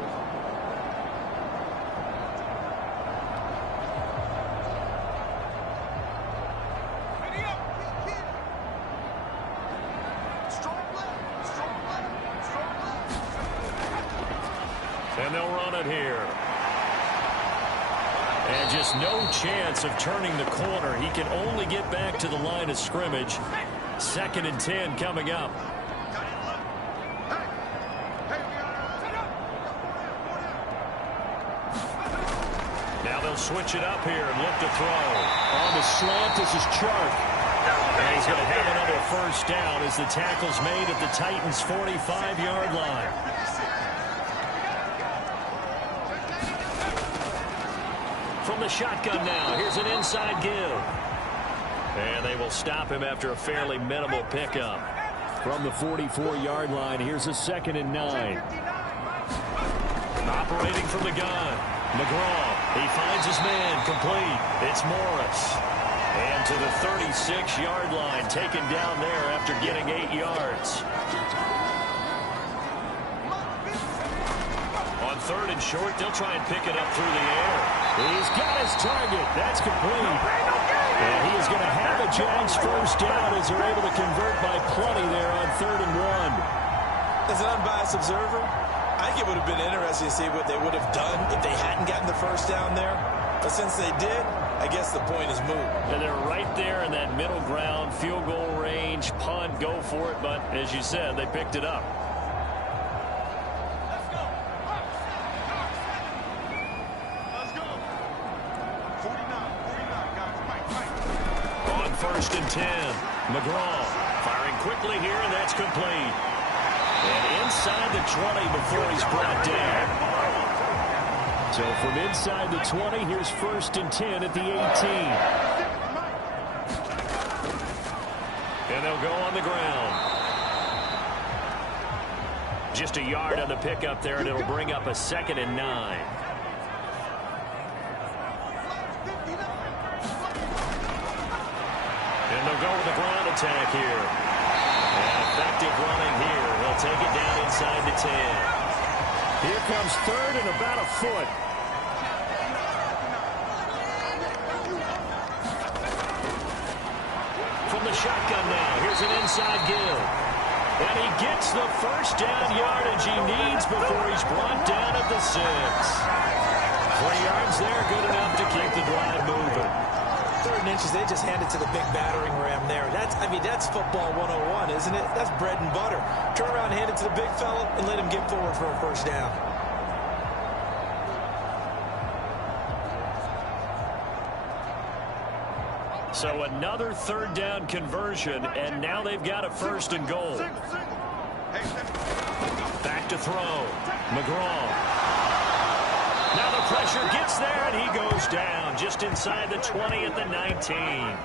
run it here. And just no chance of turning the corner. He can only get back to the line of scrimmage. 2nd and 10 coming up. Now they'll switch it up here and look to throw. On the slant, this is Chark. And he's going to have another first down as the tackle's made at the Titans' 45-yard line. From the shotgun now, here's an inside give. And they will stop him after a fairly minimal pickup. From the 44-yard line, here's a 2nd and 9. Operating from the gun, McGraw. He finds his man, complete. It's Morris. And to the 36-yard line, taken down there after getting 8 yards. On 3rd and short, they'll try and pick it up through the air. He's got his target. That's complete. And he is going to have a Jags first down as they're able to convert by plenty there on 3rd and 1. As an unbiased observer, I think it would have been interesting to see what they would have done if they hadn't gotten the first down there. But since they did, I guess the point is moot. And they're right there in that middle ground, field goal range, punt, go for it. But as you said, they picked it up. Let's go. 49, guys. On 1st and 10, McGraw firing quickly here, and that's complete. And inside the 20 before he's brought down. So from inside the 20, here's 1st and 10 at the 18. And they'll go on the ground. Just a yard on the pickup there, and it'll bring up a 2nd and 9. And they'll go with the ground attack here. And effective running here. They'll take it down inside the 10. Here comes 3rd and about a foot. From the shotgun now, here's an inside give. And he gets the first down yardage he needs before he's brought down at the 6. 3 yards there, good enough to keep the drive moving. 3rd and inches, they just handed to the big battering ram there. That's football 101, isn't it? That's bread and butter. Turn around, hand it to the big fella, and let him get forward for a first down. So another 3rd down conversion, and now they've got a 1st and goal. Back to throw. McGraw. Now the pressure gets there, and he goes down just inside the 20 at the 19.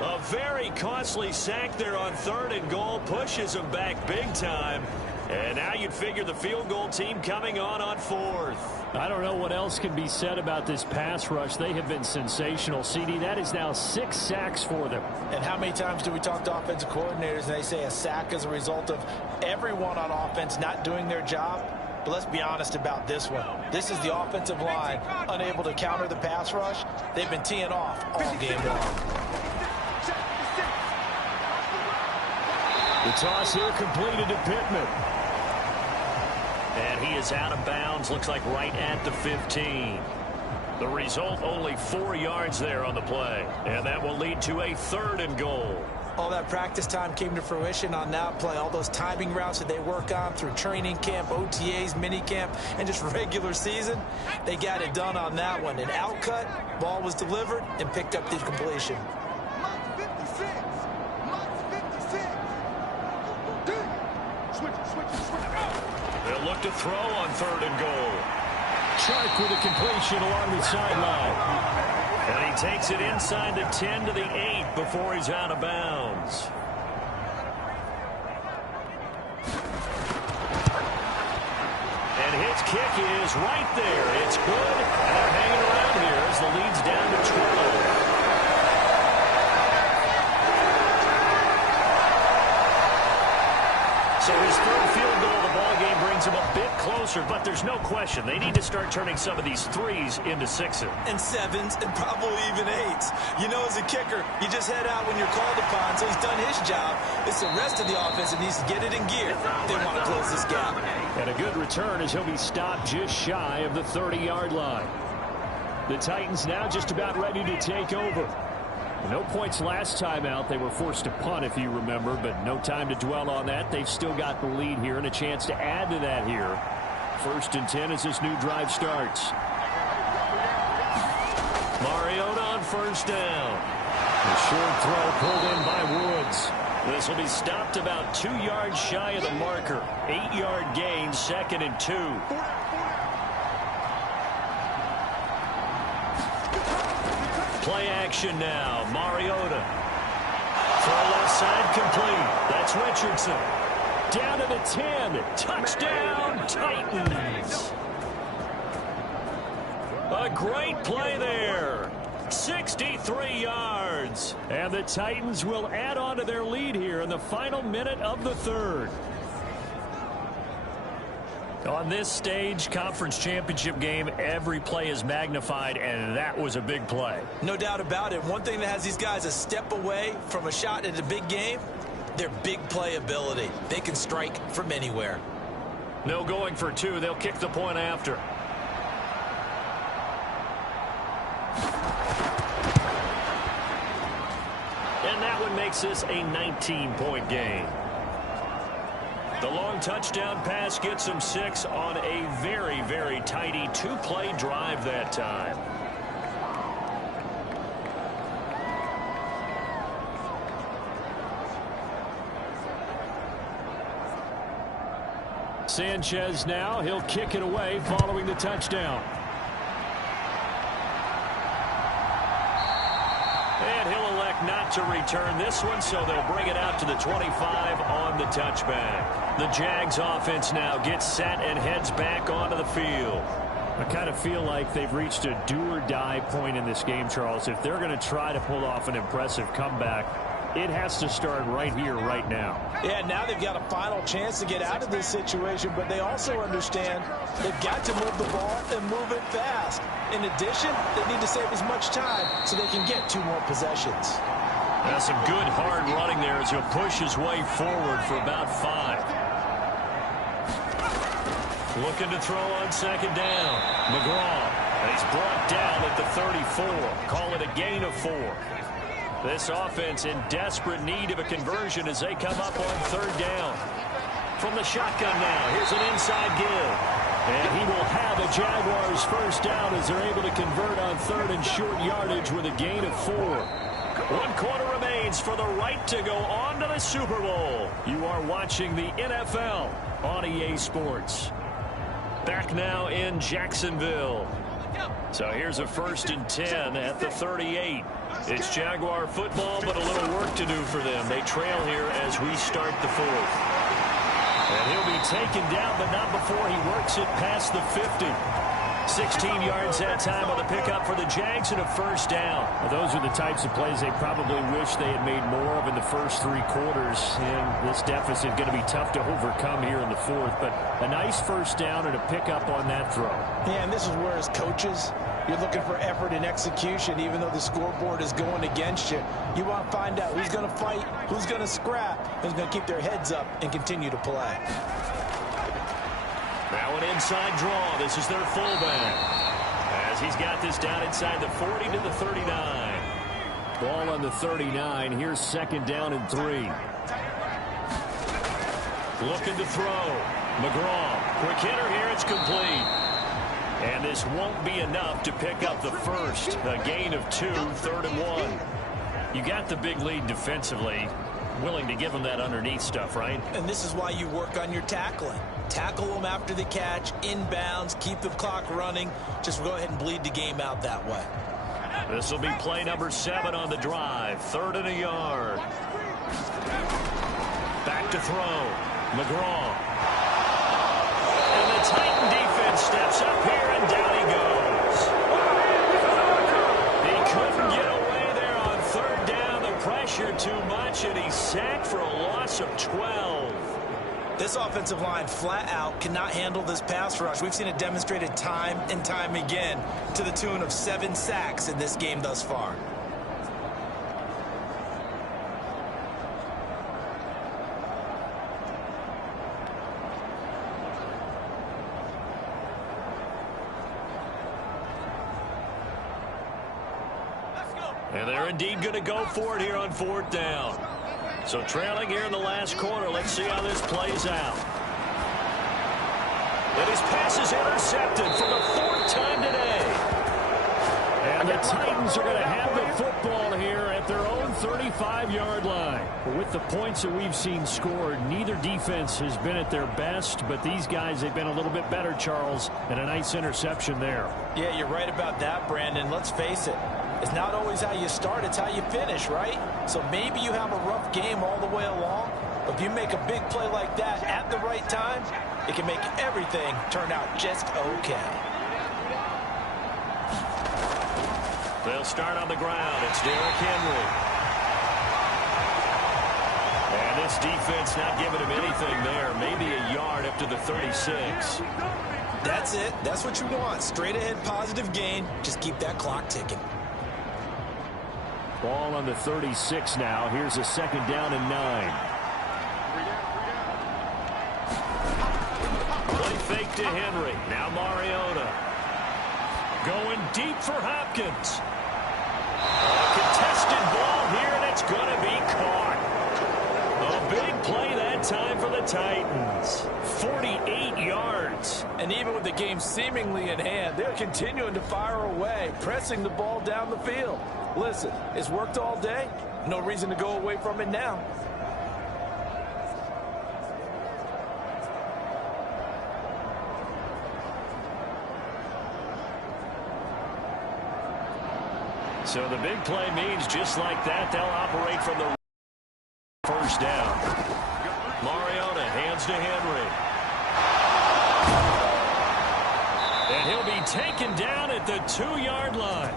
A very costly sack there on 3rd and goal. Pushes him back big time. And now you'd figure the field goal team coming on 4th. I don't know what else can be said about this pass rush. They have been sensational, CD. That is now 6 sacks for them. And how many times do we talk to offensive coordinators and they say a sack is a result of everyone on offense not doing their job? But let's be honest about this one. This is the offensive line unable to counter the pass rush. They've been teeing off all game long. The toss here completed to Pittman. And he is out of bounds, looks like right at the 15. The result, only 4 yards there on the play. And that will lead to a 3rd and goal. All that practice time came to fruition on that play. All those timing routes that they work on through training camp, OTAs, mini camp, and just regular season, they got it done on that one. An outcut, ball was delivered, and picked up the completion. They'll look to throw on 3rd and goal. Chark with a completion along the sideline. And he takes it inside the 10 to the 8 before he's out of bounds. And his kick is right there. It's good. And they're hanging around here as the lead's down to 12. So his 3rd field goal of the ballgame brings brings them a bit closer, but there's no question they need to start turning some of these threes into sixes. And sevens, and probably even eights. You know, as a kicker, you just head out when you're called upon, so he's done his job. It's the rest of the offense that needs to get it in gear if they want to close this gap. And a good return as he'll be stopped just shy of the 30-yard line. The Titans now just about ready to take over. No points last time out. They were forced to punt, if you remember, but no time to dwell on that. They've still got the lead here and a chance to add to that here. 1st and 10 as this new drive starts. Mariota on 1st down. A short throw pulled in by Woods. This will be stopped about 2 yards shy of the marker. 8-yard gain, 2nd and 2. Play action now. Mariota. Throw left side complete. That's Richardson. Down to the 10. Touchdown, Titans. A great play there. 63 yards. And the Titans will add on to their lead here in the final minute of the 3rd. On this stage, conference championship game, every play is magnified, and that was a big play. No doubt about it. One thing that has these guys a step away from a shot at a big game, their big play ability. They can strike from anywhere. No going for 2. They'll kick the point after. And that one makes this a 19-point game. The long touchdown pass gets them 6 on a very, very tidy 2-play drive that time. Sanchez now. He'll kick it away following the touchdown. And he'll elect not to return this one, so they'll bring it out to the 25 on the touchback. The Jags offense now gets set and heads back onto the field. I kind of feel like they've reached a do-or-die point in this game, Charles. If they're going to try to pull off an impressive comeback, it has to start right here, right now. Yeah, now they've got a final chance to get out of this situation, but they also understand they've got to move the ball and move it fast. In addition, they need to save as much time so they can get 2 more possessions. That's some good hard running there as he'll push his way forward for about 5. Looking to throw on 2nd down. McGraw. He's brought down at the 34. Call it a gain of 4. This offense in desperate need of a conversion as they come up on 3rd down. From the shotgun now, here's an inside give. And he will have a Jaguars 1st down as they're able to convert on 3rd and short yardage with a gain of 4. 1 quarter remains for the right to go on to the Super Bowl. You are watching the NFL on EA Sports. Back now in Jacksonville. So here's a 1st and 10 at the 38. It's Jaguar football, but a little work to do for them. They trail here as we start the 4th. And he'll be taken down, but not before he works it past the 50. 16 yards that time on the pickup for the Jags and a 1st down. Well, those are the types of plays they probably wish they had made more of in the first 3 quarters. And this deficit going to be tough to overcome here in the 4th. But a nice 1st down and a pickup on that throw. Yeah, and this is where as coaches, you're looking for effort and execution, even though the scoreboard is going against you. You want to find out who's going to fight, who's going to scrap, who's going to keep their heads up and continue to play. Now an inside draw. This is their fullback. As he's got this down inside the 40 to the 39. Ball on the 39. Here's 2nd down and 3. Looking to throw. McGraw. Quick hitter here. It's complete. And this won't be enough to pick up the 1st. A gain of 2, 3rd and 1. You got the big lead defensively. Willing to give them that underneath stuff, right? And this is why you work on your tackling. Tackle them after the catch, inbounds, keep the clock running. Just go ahead and bleed the game out that way. This will be play number 7 on the drive. 3rd and a yard. Back to throw. McGraw. And the Titan defense steps up here, and down he goes. He couldn't get away there on 3rd down. The pressure too much, and he's sacked for a loss of 12. This offensive line flat out cannot handle this pass rush. We've seen it demonstrated time and time again to the tune of 7 sacks in this game thus far. And they're indeed going to go for it here on 4th down. So trailing here in the last quarter. Let's see how this plays out. And his pass is intercepted for the 4th time today. And the Titans are going to have the football here at their own 35-yard line. With the points that we've seen scored, neither defense has been at their best, but these guys have been a little bit better, Charles, and a nice interception there. Yeah, you're right about that, Brandon. Let's face it. It's not always how you start, it's how you finish, right? So maybe you have a rough game all the way along, but if you make a big play like that at the right time, it can make everything turn out just okay. They'll start on the ground. It's Derrick Henry. And this defense not giving him anything there. Maybe a yard up to the 36. That's it. That's what you want. Straight ahead positive gain. Just keep that clock ticking. Ball on the 36 now. Here's a 2nd down and 9. Play fake to Henry. Now Mariota. Going deep for Hopkins. A contested ball here, and it's going to be caught. A big play that time for the Titans. 48 yards. And even with the game seemingly in hand, they're continuing to fire away, pressing the ball down the field. Listen, it's worked all day. No reason to go away from it now. So the big play means just like that, they'll operate from the 1st down. Mariota hands to Henry. And he'll be taken down at the 2-yard line.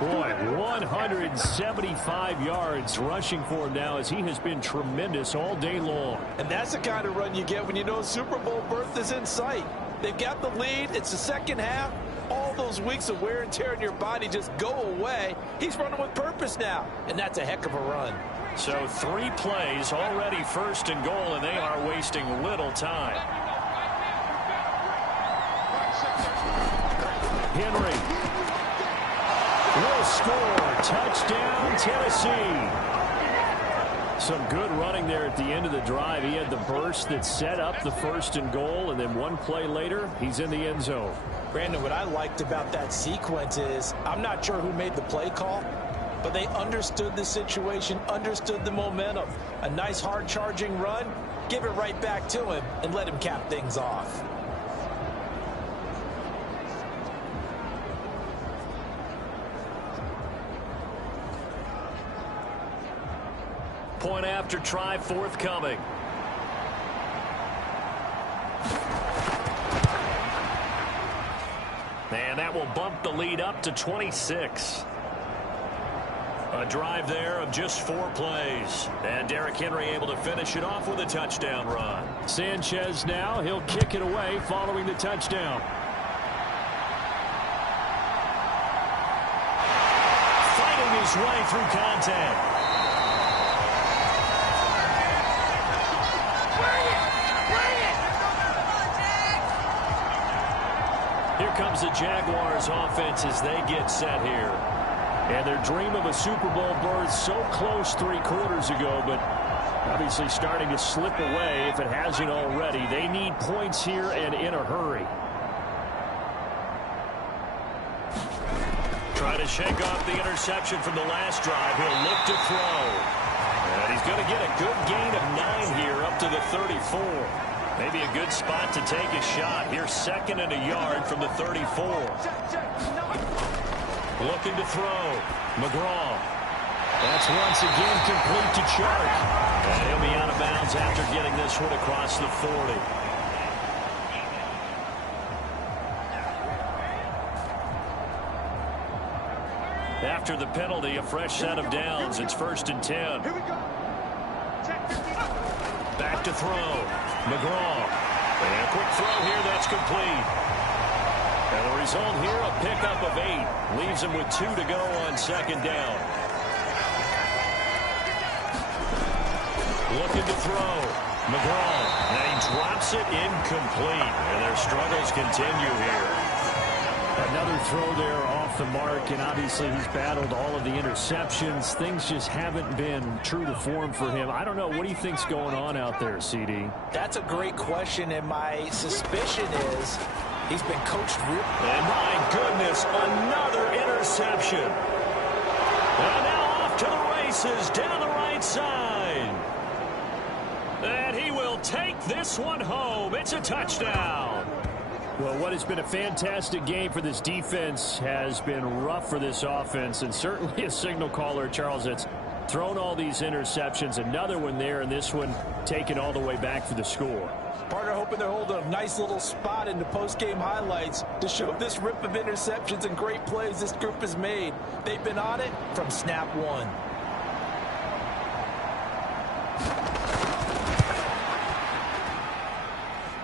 Boy, 175 yards rushing for him now as he has been tremendous all day long. And that's the kind of run you get when you know Super Bowl berth is in sight. They've got the lead. It's the second half. All those weeks of wear and tear in your body just go away. He's running with purpose now, and that's a heck of a run. So 3 plays already 1st and goal, and they are wasting little time. Henry will score. Touchdown, Tennessee. Some good running there at the end of the drive. He had the burst that set up the 1st and goal, and then 1 play later, he's in the end zone. Brandon, what I liked about that sequence is I'm not sure who made the play call, but they understood the situation, understood the momentum. A nice hard-charging run, give it right back to him, and let him cap things off. Point after try forthcoming. And that will bump the lead up to 26. A drive there of just 4 plays. And Derrick Henry able to finish it off with a touchdown run. Sanchez now, he'll kick it away following the touchdown. Fighting his way through contact. Here comes the Jaguars offense as they get set here. And their dream of a Super Bowl berth so close 3 quarters ago, but obviously starting to slip away if it hasn't already. They need points here and in a hurry. Trying to shake off the interception from the last drive. He'll look to throw. And he's going to get a good gain of 9 here up to the 34. Maybe a good spot to take a shot. Here's 2nd and a yard from the 34. Looking to throw. McGraw. That's once again complete to Chark. And he'll be out of bounds after getting this one across the 40. After the penalty, a fresh set of downs. It's 1st and 10. Back to throw. McGraw. And a quick throw here that's complete. And the result here, a pickup of 8. Leaves him with 2 to go on second down. Looking to throw. McGraw. And he drops it incomplete. And their struggles continue here. Another throw there off the mark, and obviously he's battled all of the interceptions. Things just haven't been true to form for him. I don't know. What do you think's going on out there, CD? That's a great question, and my suspicion is he's been coached real. And my goodness, another interception. And now off to the races down the right side. And he will take this one home. It's a touchdown. Well, what has been a fantastic game for this defense has been rough for this offense, and certainly a signal caller, Charles, that's thrown all these interceptions. Another one there, and this one taken all the way back for the score. Partner hoping they're holding a nice little spot in the post-game highlights to show this rip of interceptions and great plays this group has made. They've been on it from snap one.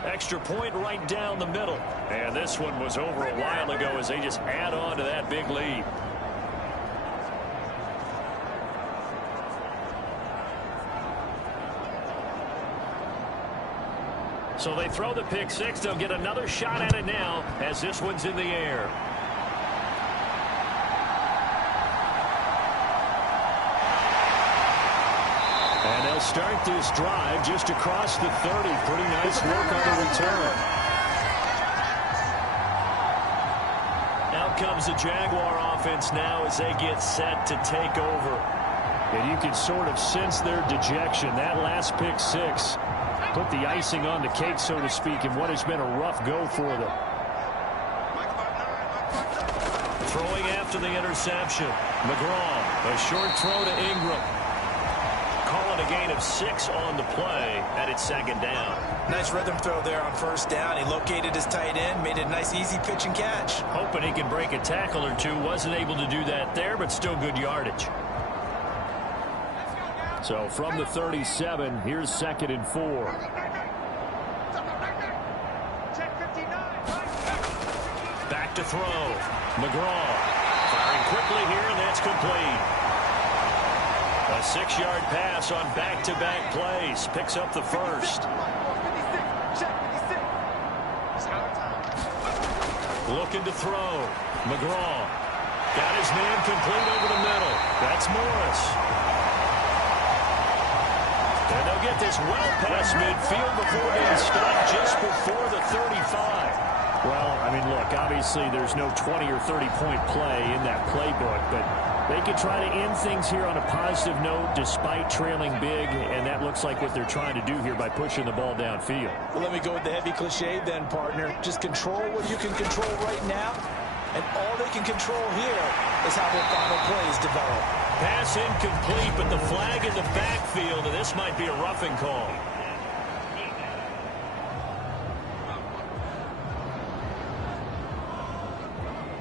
Extra point right down the middle. And this one was over a while ago as they just add on to that big lead. So they throw the pick six. They'll get another shot at it now as this one's in the air. And they'll start this drive just across the 30. Pretty nice work on the return. Out comes the Jaguar offense now as they get set to take over. And you can sort of sense their dejection. That last pick six put the icing on the cake, so to speak, in what has been a rough go for them. Throwing after the interception. McGraw, a short throw to Ingram. Calling a gain of 6 on the play, and it's second down. Nice rhythm throw there on first down. He located his tight end, made it a nice easy pitch and catch. Hoping he can break a tackle or two. Wasn't able to do that there, but still good yardage. So from the 37, here's 2nd and 4. Back to throw. McGraw firing quickly here, and that's complete. A 6-yard pass on back-to-back plays. Picks up the first. Looking to throw. McGraw got his man complete over the middle. That's Morris. And they'll get this well past midfield before being stopped just before the 35. Well, I mean, look, obviously there's no 20 or 30-point play in that playbook, but they can try to end things here on a positive note despite trailing big, and that looks like what they're trying to do here by pushing the ball downfield. Well, let me go with the heavy cliche then, partner. Just control what you can control right now, and all they can control here is how their final plays develop. Pass incomplete, but the flag in the backfield, and this might be a roughing call.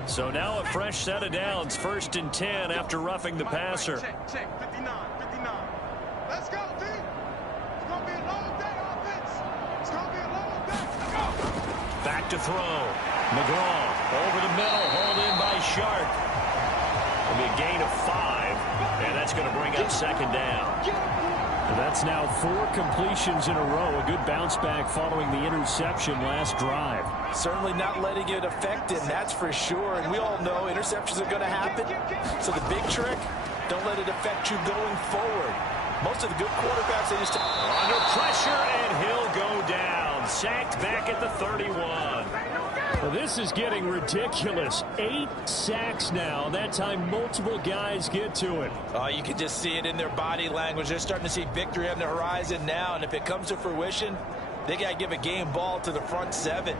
So now a fresh set of downs, 1st and 10 after roughing the passer. Check, 59. Let's go, D. It's going to be a long day, offense. It's going to be a long day. Go. Back to throw. McGraw over the middle, hauled in by Sharp. It'll be a gain of 5, and that's going to bring up 2nd down. That's now 4 completions in a row. A good bounce back following the interception last drive. Certainly not letting it affect him, that's for sure. And we all know interceptions are going to happen. So the big trick, don't let it affect you going forward. Most of the good quarterbacks, they just... Under pressure, and he'll go down. Sacked back at the 31. Well, this is getting ridiculous. 8 sacks now. That time multiple guys get to it. You can just see it in their body language. They're starting to see victory on the horizon now. And if it comes to fruition, they got to give a game ball to the front 7.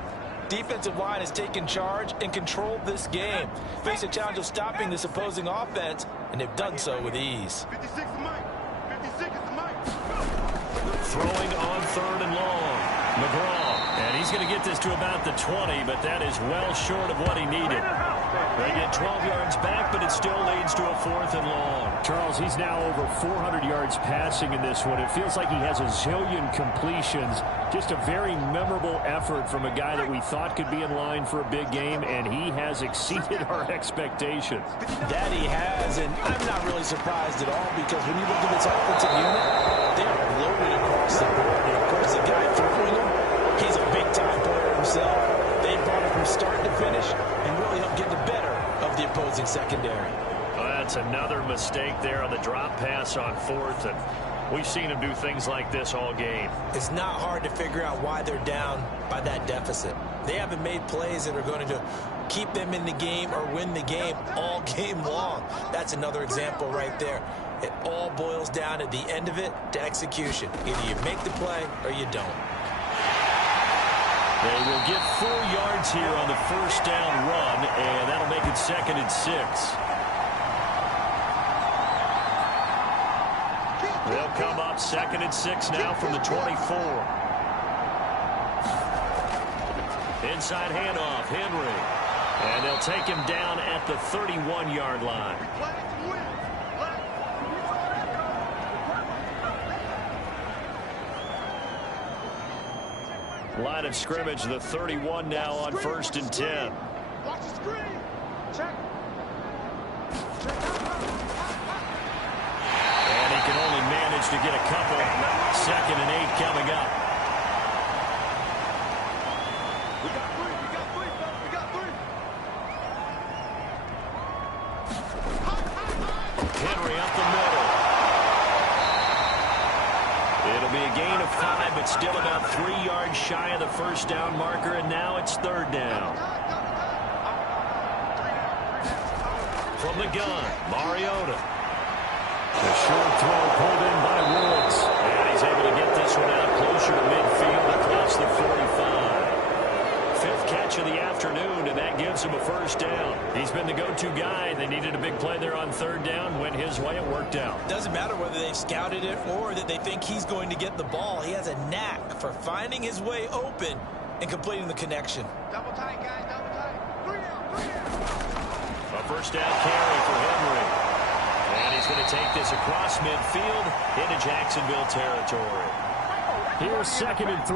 Defensive line has taken charge and controlled this game. Face a challenge of stopping this opposing offense, and they've done so with ease. 56 is Mike. 56 is Mike. Throwing on 3rd and long. McGraw And he's going to get this to about the 20, but that is well short of what he needed. They get 12 yards back, but it still leads to a 4th and long. Charles, he's now over 400 yards passing in this one. It feels like he has a zillion completions. Just a very memorable effort from a guy that we thought could be in line for a big game, and he has exceeded our expectations. That he has, and I'm not really surprised at all, because when you look at this offensive unit, they're loaded across the board. And of course, the guy throwing them, he's a big-time player himself. They brought him from start to finish and really helped get the better of the opposing secondary. Well, that's another mistake there on the drop pass on 4th, and we've seen him do things like this all game. It's not hard to figure out why they're down by that deficit. They haven't made plays that are going to keep them in the game or win the game all game long. That's another example right there. It all boils down at the end of it to execution. Either you make the play or you don't. They will get 4 yards here on the first down run, and that'll make it 2nd and 6. They'll come up 2nd and 6 now from the 24. Inside handoff, Henry. And they'll take him down at the 31-yard line. Line of scrimmage, the 31 now on 1st and 10. Watch the screen. Check. And he can only manage to get a couple. 2nd and 8 coming up. We got 3. We got 3, fellas. We got 3. Henry up the middle. It'll be a gain of 5, but still about 3 yards shy of the first down marker, and now it's 3rd down. From the gun, Mariota. The short throw pulled in by Woods. And he's able to get this one out closer to midfield across the 45. 5th catch of the afternoon, and that gives him a first down. He's been the go-to guy. They needed a big play there on 3rd down. Went his way. It worked out. Doesn't matter whether they've scouted it or that they think he's going to get the ball. He has a knack for finding his way open and completing the connection. Double tight, guys. Double tight. 3 down. 3 down. A first down carry for Henry. And he's going to take this across midfield into Jacksonville territory. Here's 2nd and 3.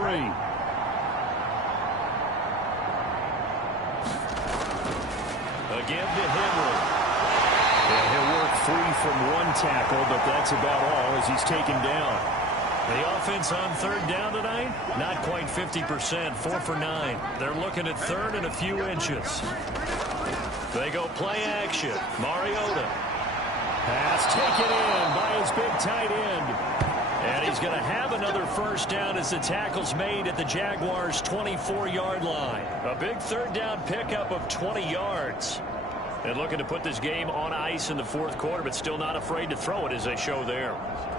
Again to Henry. And he'll work free from 1 tackle, but that's about all as he's taken down. The offense on 3rd down tonight, not quite 50%, 4 for 9. They're looking at 3rd and a few inches. They go play action. Mariota. Pass taken in by his big tight end. And he's going to have another first down as the tackle's made at the Jaguars' 24-yard line. A big 3rd down pickup of 20 yards. And looking to put this game on ice in the 4th quarter, but still not afraid to throw it as they show there.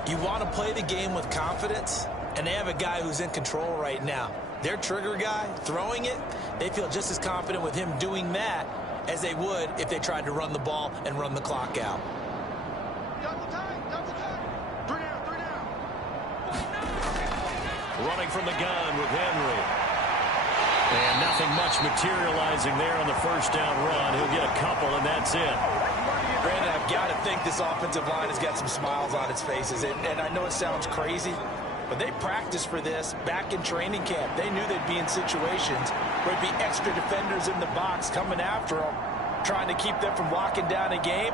You want to play the game with confidence, and they have a guy who's in control right now. Their trigger guy, throwing it, they feel just as confident with him doing that as they would if they tried to run the ball and run the clock out. Double tight. Double tight. 3 down. 3 down. Running from the gun with Henry. And nothing much materializing there on the first down run. He'll get a couple, and that's it. Brandon, I've got to think this offensive line has got some smiles on its faces. And I know it sounds crazy, but they practiced for this back in training camp. They knew they'd be in situations where it'd be extra defenders in the box coming after them, trying to keep them from locking down a game.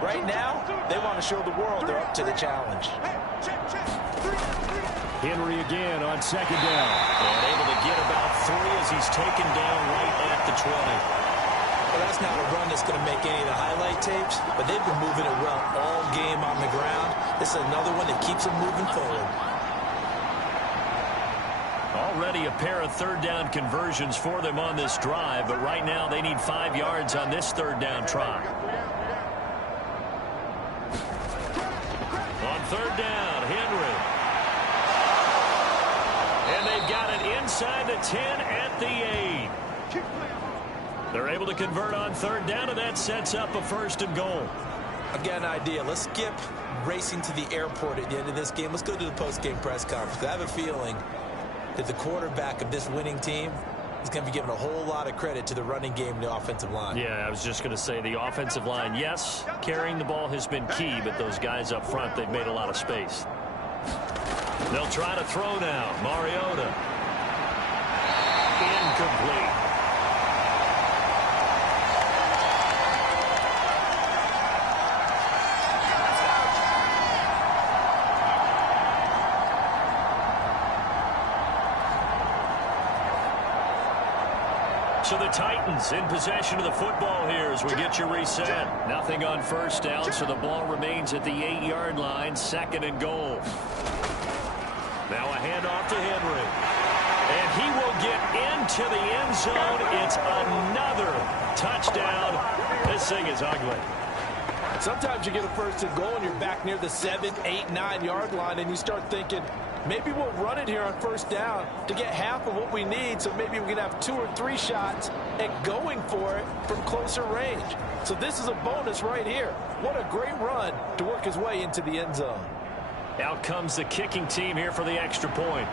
Right now, they want to show the world they're up to the challenge. Hey, check. 3 down. 3 down. Henry again on 2nd down. And able to get about 3 as he's taken down right at the 20. Well, that's not a run that's going to make any of the highlight tapes, but they've been moving it well all game on the ground. This is another one that keeps them moving forward. Already a pair of 3rd down conversions for them on this drive, but right now they need 5 yards on this 3rd down try. On 3rd down, Henry. And they've got it inside the 10 at the 8. They're able to convert on 3rd down, and that sets up a 1st and goal. I've got an idea. Let's skip racing to the airport at the end of this game. Let's go to the post-game press conference. I have a feeling that the quarterback of this winning team is going to be giving a whole lot of credit to the running game and the offensive line. Yeah, I was just going to say the offensive line, yes, carrying the ball has been key, but those guys up front, they've made a lot of space. They'll try to throw now. Mariota. Incomplete. So the Titans in possession of the football here as we get you reset. Nothing on first down, so the ball remains at the 8-yard line, 2nd and goal. Now a handoff to Henry. And he will get into the end zone. It's another touchdown. This thing is ugly. Sometimes you get a first and goal and you're back near the 7, 8, 9-yard line and you start thinking, maybe we'll run it here on first down to get half of what we need, so maybe we can have 2 or 3 shots at going for it from closer range. So this is a bonus right here. What a great run to work his way into the end zone. Out comes the kicking team here for the extra point.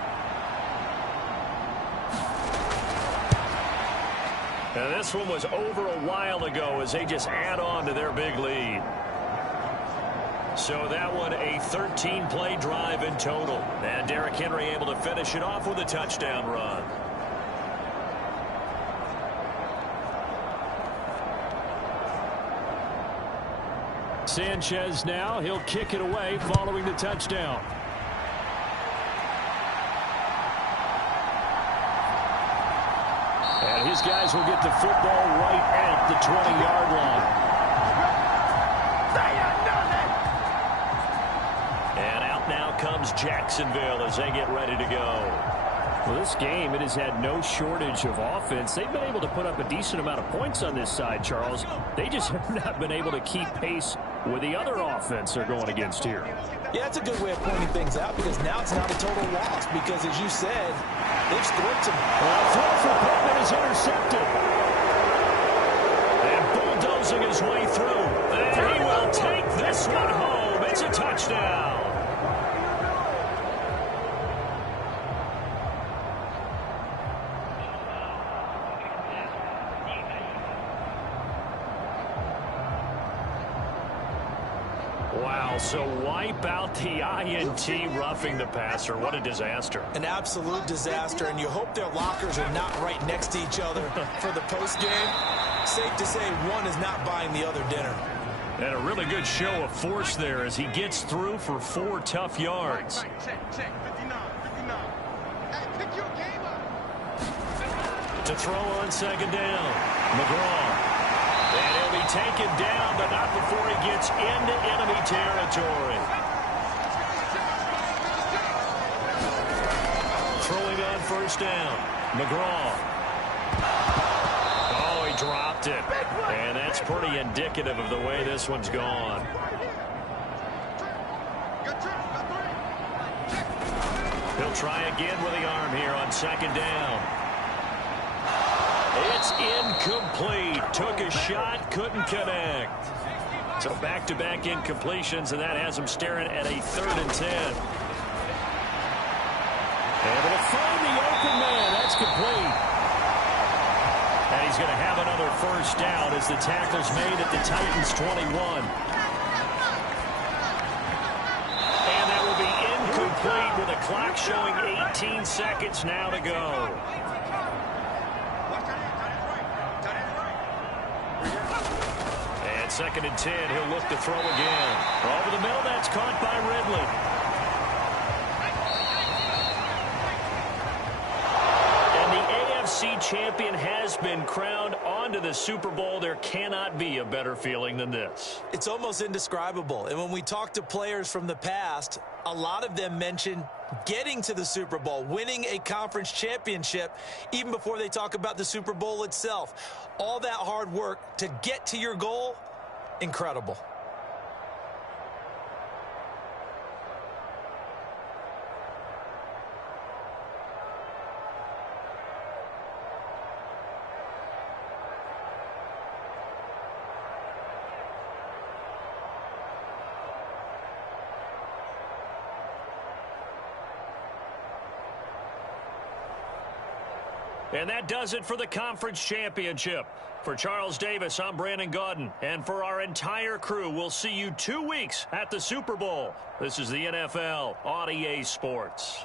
Now this one was over a while ago as they just add on to their big lead. So that one a 13-play drive in total. And Derrick Henry able to finish it off with a touchdown run. Sanchez now, he'll kick it away following the touchdown. And his guys will get the football right at the 20-yard line. And out now comes Jacksonville as they get ready to go. Well, this game, it has had no shortage of offense. They've been able to put up a decent amount of points on this side, Charles. They just have not been able to keep pace with the other offense they're going against here. Yeah, that's a good way of pointing things out because now it's not a total loss because, as you said, they've scored some. Throw for Pittman is intercepted. And bulldozing his way through. And he will take this one home. It's a touchdown. Wow, so wipe out the INT roughing the passer. What a disaster. An absolute disaster, and you hope their lockers are not right next to each other for the postgame. Safe to say one is not buying the other dinner. And a really good show of force there as he gets through for 4 tough yards. Check, 59, 59. Hey, pick your game up. To throw on 2nd down, McGraw. And he'll be taken down, but not before he gets into enemy territory. Throwing on first down, McGraw. Oh, he dropped it. And that's pretty indicative of the way this one's gone. He'll try again with the arm here on 2nd down. It's incomplete. Took a shot, couldn't connect. So back-to-back incompletions, and that has him staring at a 3rd and 10. Able to find the open man. That's complete. And he's going to have another first down as the tackle's made at the Titans' 21. And that will be incomplete with the clock showing 18 seconds now to go. And 2nd and 10, he'll look to throw again. Over the middle, that's caught by Ridley. And the AFC champion has been crowned onto the Super Bowl. There cannot be a better feeling than this. It's almost indescribable. And when we talk to players from the past, a lot of them mention getting to the Super Bowl, winning a conference championship, even before they talk about the Super Bowl itself. All that hard work to get to your goal, incredible. And that does it for the conference championship. For Charles Davis, I'm Brandon Gaudin. And for our entire crew, we'll see you 2 weeks at the Super Bowl. This is the NFL on EA Sports.